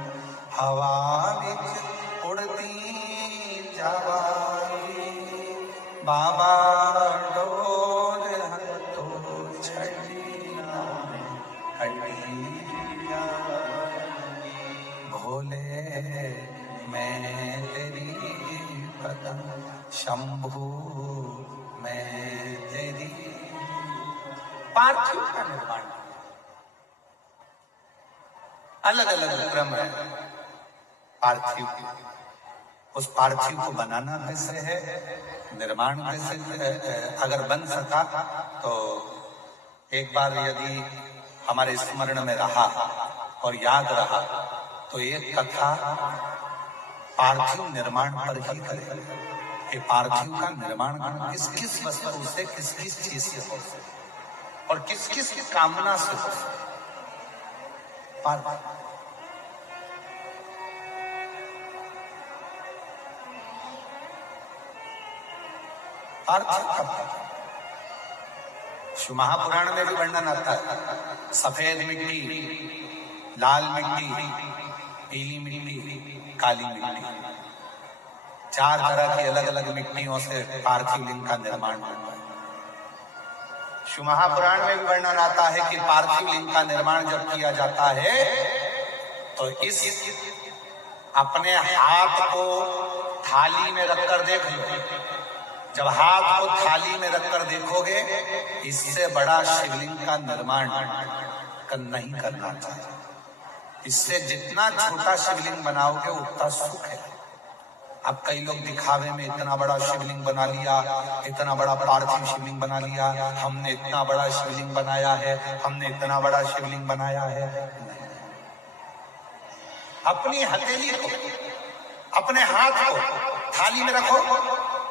हवा बिच उड़ती जावाई। बाबा डोर है तो छड़ी नाई कटी जाएगी। भोले मैं तेरी कदम, शंभु मैं तेरी। पार्थिव का निर्माण अलग अलग क्रम है पार्थिव की। उस पार्थिव को बनाना कैसे है, निर्माण कैसे, अगर बन सका तो एक बार यदि हमारे स्मरण में रहा और याद रहा तो एक कथा पार्थिव निर्माण पर ही करें कि पार्थिव का निर्माण किस किस वस्तु से, किस किस चीज से हो और किस किस कामना से हो। शिव महापुराण में भी वर्णन आता है। सफेद मिट्टी, लाल मिट्टी, पीली मिट्टी, काली मिट्टी, 4 तरह की अलग अलग मिट्टियों से पार्थिव लिंग का निर्माण होता है। शिव महापुराण में भी वर्णन आता है कि पार्थिव लिंग का निर्माण जब किया जाता है तो इस अपने हाथ को थाली में रखकर देख लो। जब हाथ को थाली में रखकर देखोगे, इससे बड़ा शिवलिंग का निर्माण नहीं करना चाहिए। इससे जितना छोटा शिवलिंग बनाओगे उतना सुख है। अब कई लोग दिखावे में इतना बड़ा शिवलिंग बना लिया, इतना बड़ा पार्थिव शिवलिंग बना लिया, हमने इतना बड़ा शिवलिंग बनाया है, हमने इतना बड़ा शिवलिंग बनाया है। अपनी हथेली को, अपने हाथ को थाली में रखो,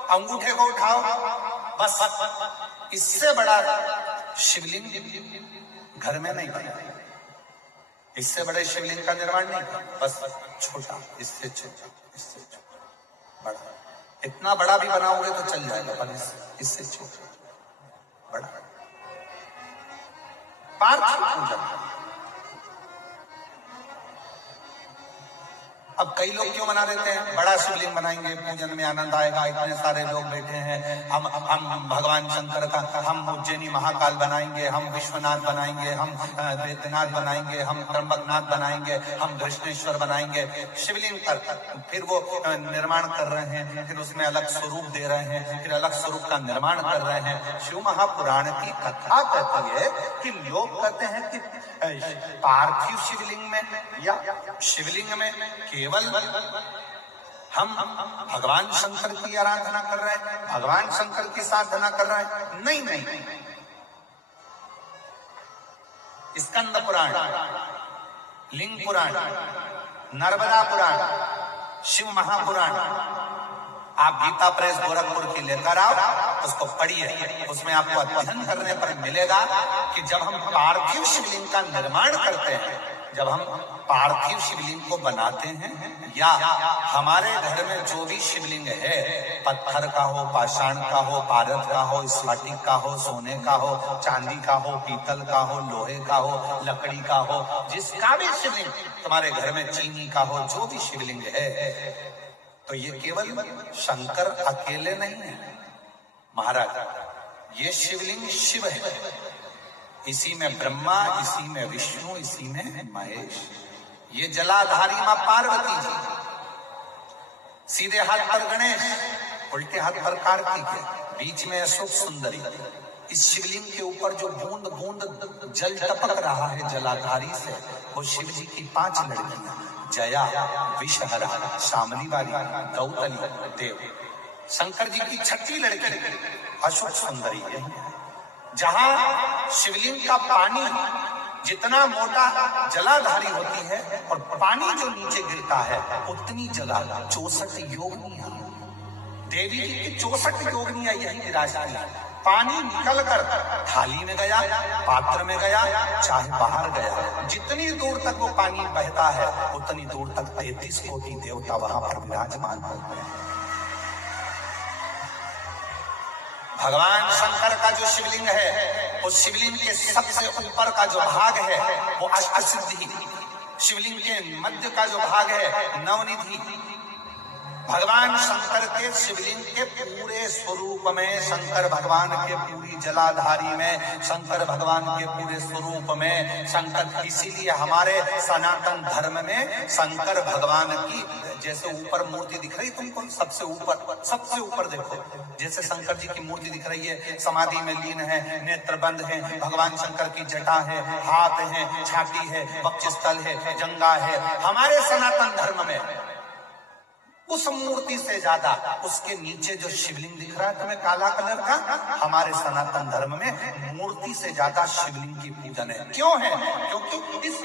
अंगूठे को उठाओ, बस। इससे बड़ा शिवलिंग घर में नहीं बना, इससे बड़े शिवलिंग का निर्माण नहीं, बस छोटा, इससे छोटा, इससे छोटा, बड़ा। इतना बड़ा भी बनाओगे तो चल जाएगा, पर इससे छोटा बड़ा। पार्थिव पूजन। अब कई लोग क्यों बना देते हैं, बड़ा शिवलिंग बनाएंगे, पूजन में आनंद आएगा, इतने सारे लोग बैठे हैं, हम भगवान शंकर का, हम उज्जैनी महाकाल बनाएंगे, हम विश्वनाथ बनाएंगे, हम वैद्यनाथ बनाएंगे, हम त्र्यंबकनाथ बनाएंगे, हम कृष्णेश्वर बनाएंगे शिवलिंग पर। फिर वो निर्माण कर रहे हैं, फिर उसमें अलग स्वरूप दे रहे हैं, फिर अलग स्वरूप का निर्माण कर रहे हैं। शिव महापुराण की कथा कहती है कि लोग कहते हैं कि पार्थिव शिवलिंग में या शिवलिंग में केवल हम भगवान शंकर की आराधना कर रहे हैं, भगवान शंकर की साधना कर रहे हैं। नहीं नहीं, स्कंद पुराण लिंग पुराण, नर्मदा पुराण, शिव महापुराण, आप गीता प्रेस गोरखपुर की लेकर आओ, उसको पढ़िए। उसमें आपको अध्ययन करने पर मिलेगा कि जब हम पार्थिव शिवलिंग का निर्माण करते हैं, जब हम पार्थिव शिवलिंग को बनाते हैं, या हमारे घर में जो भी शिवलिंग है, पत्थर का हो, पाषाण का हो, पारद का हो, स्फटिक का हो, सोने का हो, चांदी का हो, पीतल का हो, लोहे का हो, लकड़ी का हो, जिसका भी शिवलिंग तुम्हारे घर में, चीनी का हो, जो भी शिवलिंग है, तो ये केवल शंकर अकेले नहीं है महाराज, ये शिवलिंग शिव है। इसी में ब्रह्मा, इसी में विष्णु, इसी में महेश। ये जलाधारी मां पार्वती जी, सीधे हाथ पर गणेश, उल्टे हाथ पर कार्तिक है, बीच में अशोक सुंदरी। इस शिवलिंग के ऊपर जो बूंद बूंद जल टपक रहा है जलाधारी से, वो शिव जी की 5 लड़कियां, जया, विषहरा, शामली वाली, गौतली, देव। शंकर जी की 6ठी लड़की अशोक सुंदरी है। जहां शिवलिंग का पानी जितना मोटा जलाधारी होती है और पानी जो नीचे गिरता है, उतनी जगह 64 योगिनियां, देवी जी की 64 योगिनियां यही विराजती है। पानी निकलकर थाली में गया, पात्र में गया, चाहे बाहर गया, जितनी दूर तक वो पानी बहता है, उतनी दूर तक 33 कोटि देवता वहां पर विराजमान होते हैं। भगवान शंकर का जो शिवलिंग है, उस शिवलिंग के सबसे ऊपर का जो भाग है वो अष्टसिद्धि, शिवलिंग के मध्य का जो भाग है नवनिधि। भगवान शंकर के शिवलिंग के पूरे स्वरूप में, शंकर भगवान के पूरी जलाधारी में, शंकर भगवान के पूरे स्वरूप में शंकर, इसीलिए हमारे सनातन धर्म में शंकर भगवान की जैसे ऊपर मूर्ति दिख रही तुमको, सबसे ऊपर देखो, जैसे शंकर जी की मूर्ति दिख रही है, समाधि में लीन है, नेत्र बंद है, भगवान शंकर की जटा है, हाथ है, छाती है, वक्षस्थल है, जंगा है। हमारे सनातन धर्म में उस मूर्ति से ज्यादा उसके नीचे जो शिवलिंग दिख रहा है तुम्हें काला कलर का, हमारे सनातन धर्म में मूर्ति से ज्यादा शिवलिंग की पूजन है। क्यों है? क्योंकि इस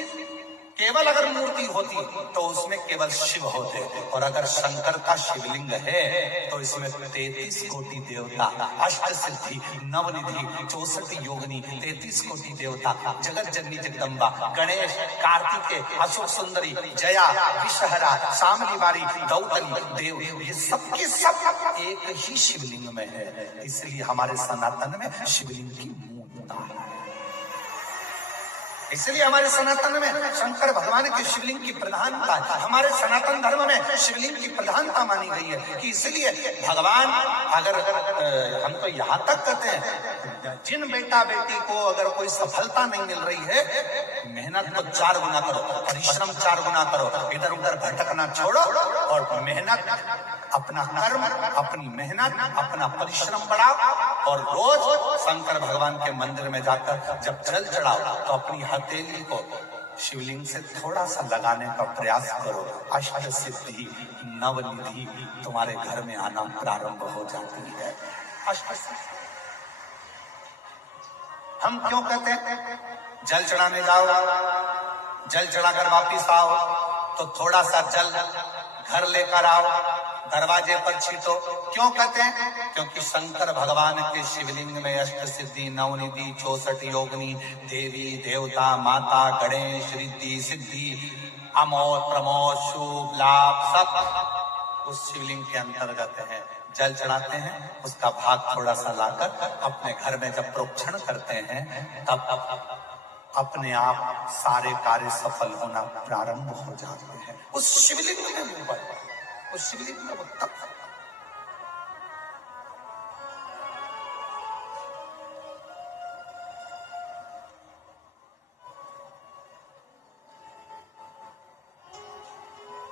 केवल अगर मूर्ति होती तो उसमें केवल शिव होते, और अगर शंकर का शिवलिंग है तो इसमें 33 कोटि देवता, अष्ट सिद्धि, नवनिधि, 64 योगिनी, 33 कोटि देवता, जगत जननी जगदम्बा, गणेश, कार्तिकेय, अशोक सुंदरी, जया, विषहरा, शामली बारी, गौतली, देव, ये सबके सब एक ही शिवलिंग में है। इसलिए हमारे सनातन में शिवलिंग की मूर्ति है। इसलिए हमारे सनातन में शंकर भगवान के शिवलिंग की प्रधानता है। हमारे सनातन धर्म में शिवलिंग की प्रधानता मानी गई है कि इसलिए भगवान, अगर हम तो यहाँ तक कहते हैं, जिन बेटा बेटी को अगर कोई सफलता नहीं मिल रही है, मेहनत को 4 गुना करो, परिश्रम 4 गुना करो, इधर उधर भटकना छोड़ो और मेहनत, अपना कर्म, अपनी मेहनत, अपना परिश्रम बढ़ाओ और रोज शंकर भगवान के मंदिर में जाकर जब जल चढ़ाओ तो अपनी हथेली को शिवलिंग से थोड़ा सा लगाने का प्रयास करो। अष्ट सिद्धि, नवनिधि तुम्हारे घर में आना प्रारंभ हो जाती है। अष्ट सिद्धि हम क्यों कहते हैं? जल चढ़ाने जाओ, जल चढ़ाकर वापिस आओ तो थोड़ा सा जल घर लेकर आओ, दरवाजे पर छीटो। क्यों कहते हैं? क्योंकि शंकर भगवान के शिवलिंग में अष्ट सिद्धि, नवनिधि, 64 योगिनी, देवी देवता, माता, गणेश, रिद्धि सिद्धि, अमोद प्रमोद, शुभ लाभ सब उस शिवलिंग के अंतर्गत है। जल चढ़ाते हैं, उसका भाग थोड़ा सा लाकर अपने घर में जब प्रोक्षण करते हैं, तब अपने आप सारे कार्य सफल होना प्रारंभ हो जाते हैं। उस शिवलिंग में ऊपर, उस शिवलिंग में वो तप।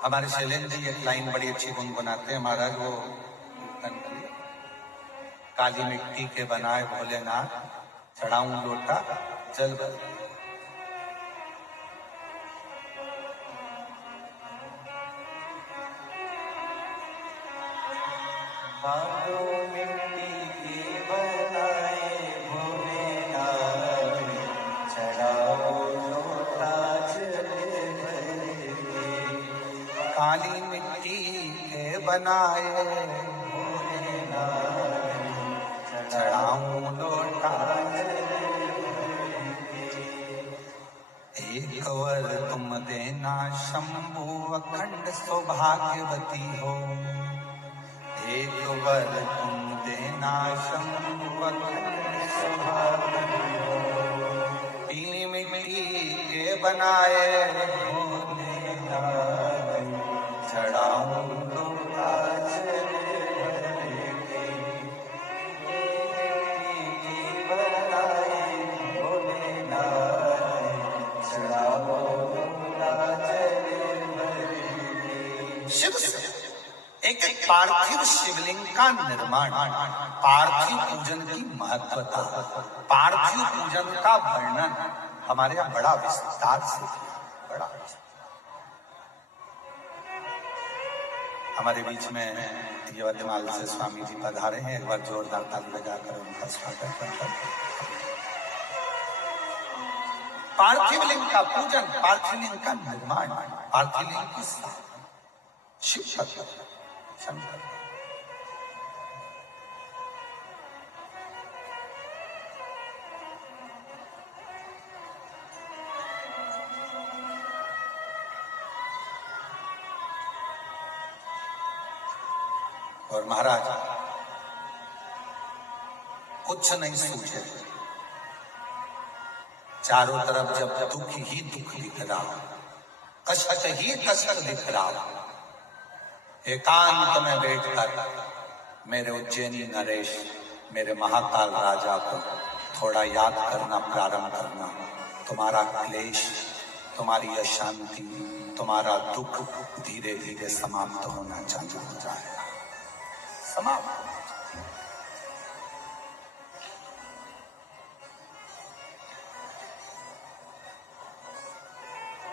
हमारे शैलेंद्र जी एक लाइन बड़ी अच्छी गुनगुनाते हैं महाराज, वो काली मिट्टी के बनाए भोलेनाथ, चढ़ाऊं लोटा जल भर। मिट्टी के बनाए भोलेनाथ, चढ़ाओ लोटा जल भर। काली मिट्टी के बनाए, चढ़ाऊं लोटा एक वर तुम देना शंभु अखंड सौभाग्यवती हो, एक वर तुम देना शंभु अखंड सौभाग्यवती हो। पीली मिट्टी के बनाए चढ़ाऊं लोटा शिव एक पार्थिव शिवलिंग का निर्माण, पार्थिव पूजन की महत्वता, पार्थिव पूजन का वर्णन हमारे यहाँ बड़ा विस्तार से किया, बड़ा विस्तार। हमारे बीच में यवतमाल से स्वामी जी पधारे हैं, एक बार जोरदार ताली बजाकर उनका स्वागत करते हैं। पार्थिव लिंग का पूजन, पार्थिव लिंग का निर्माण, पार्थिव लिंग की स्थापना शिव शंकर। और महाराज कुछ नहीं सूझे, चारों तरफ जब दुख ही दुख दिख रहा, कष्ट ही कष्ट दिख रहा, एकांत में बैठकर मेरे उज्जैनी नरेश, मेरे महाकाल राजा को थोड़ा याद करना प्रारंभ करना, तुम्हारा क्लेश, तुम्हारी अशांति, तुम्हारा दुख धीरे धीरे समाप्त होना चालू हो जाएगा, समाप्त।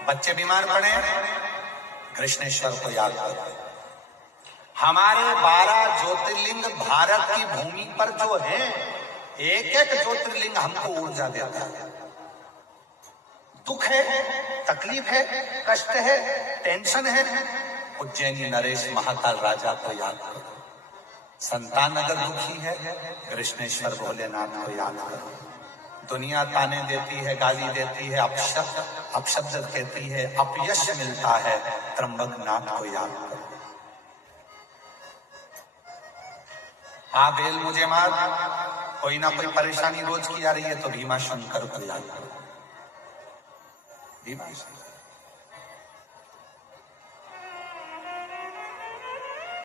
बच्चे बीमार पड़े, कृष्णेश्वर को याद करो। हमारे 12 ज्योतिर्लिंग भारत की भूमि पर जो है, एक एक ज्योतिर्लिंग हमको ऊर्जा देता है। दुख है, तकलीफ है, कष्ट है, टेंशन है, उज्जैनी नरेश महाकाल राजा को याद करो। संतान अगर दुखी है, कृष्णेश्वर भोलेनाथ को याद करो। दुनिया ताने देती है, गाली देती है, अपशब्द कहती है, अपयश मिलता है, त्र्यंबकनाथ को याद करो। हाँ बेल मुझे मार, कोई ना कोई परेशानी रोज की आ रही है तो भीमा शंकर को याद करो, भीमा शंकर।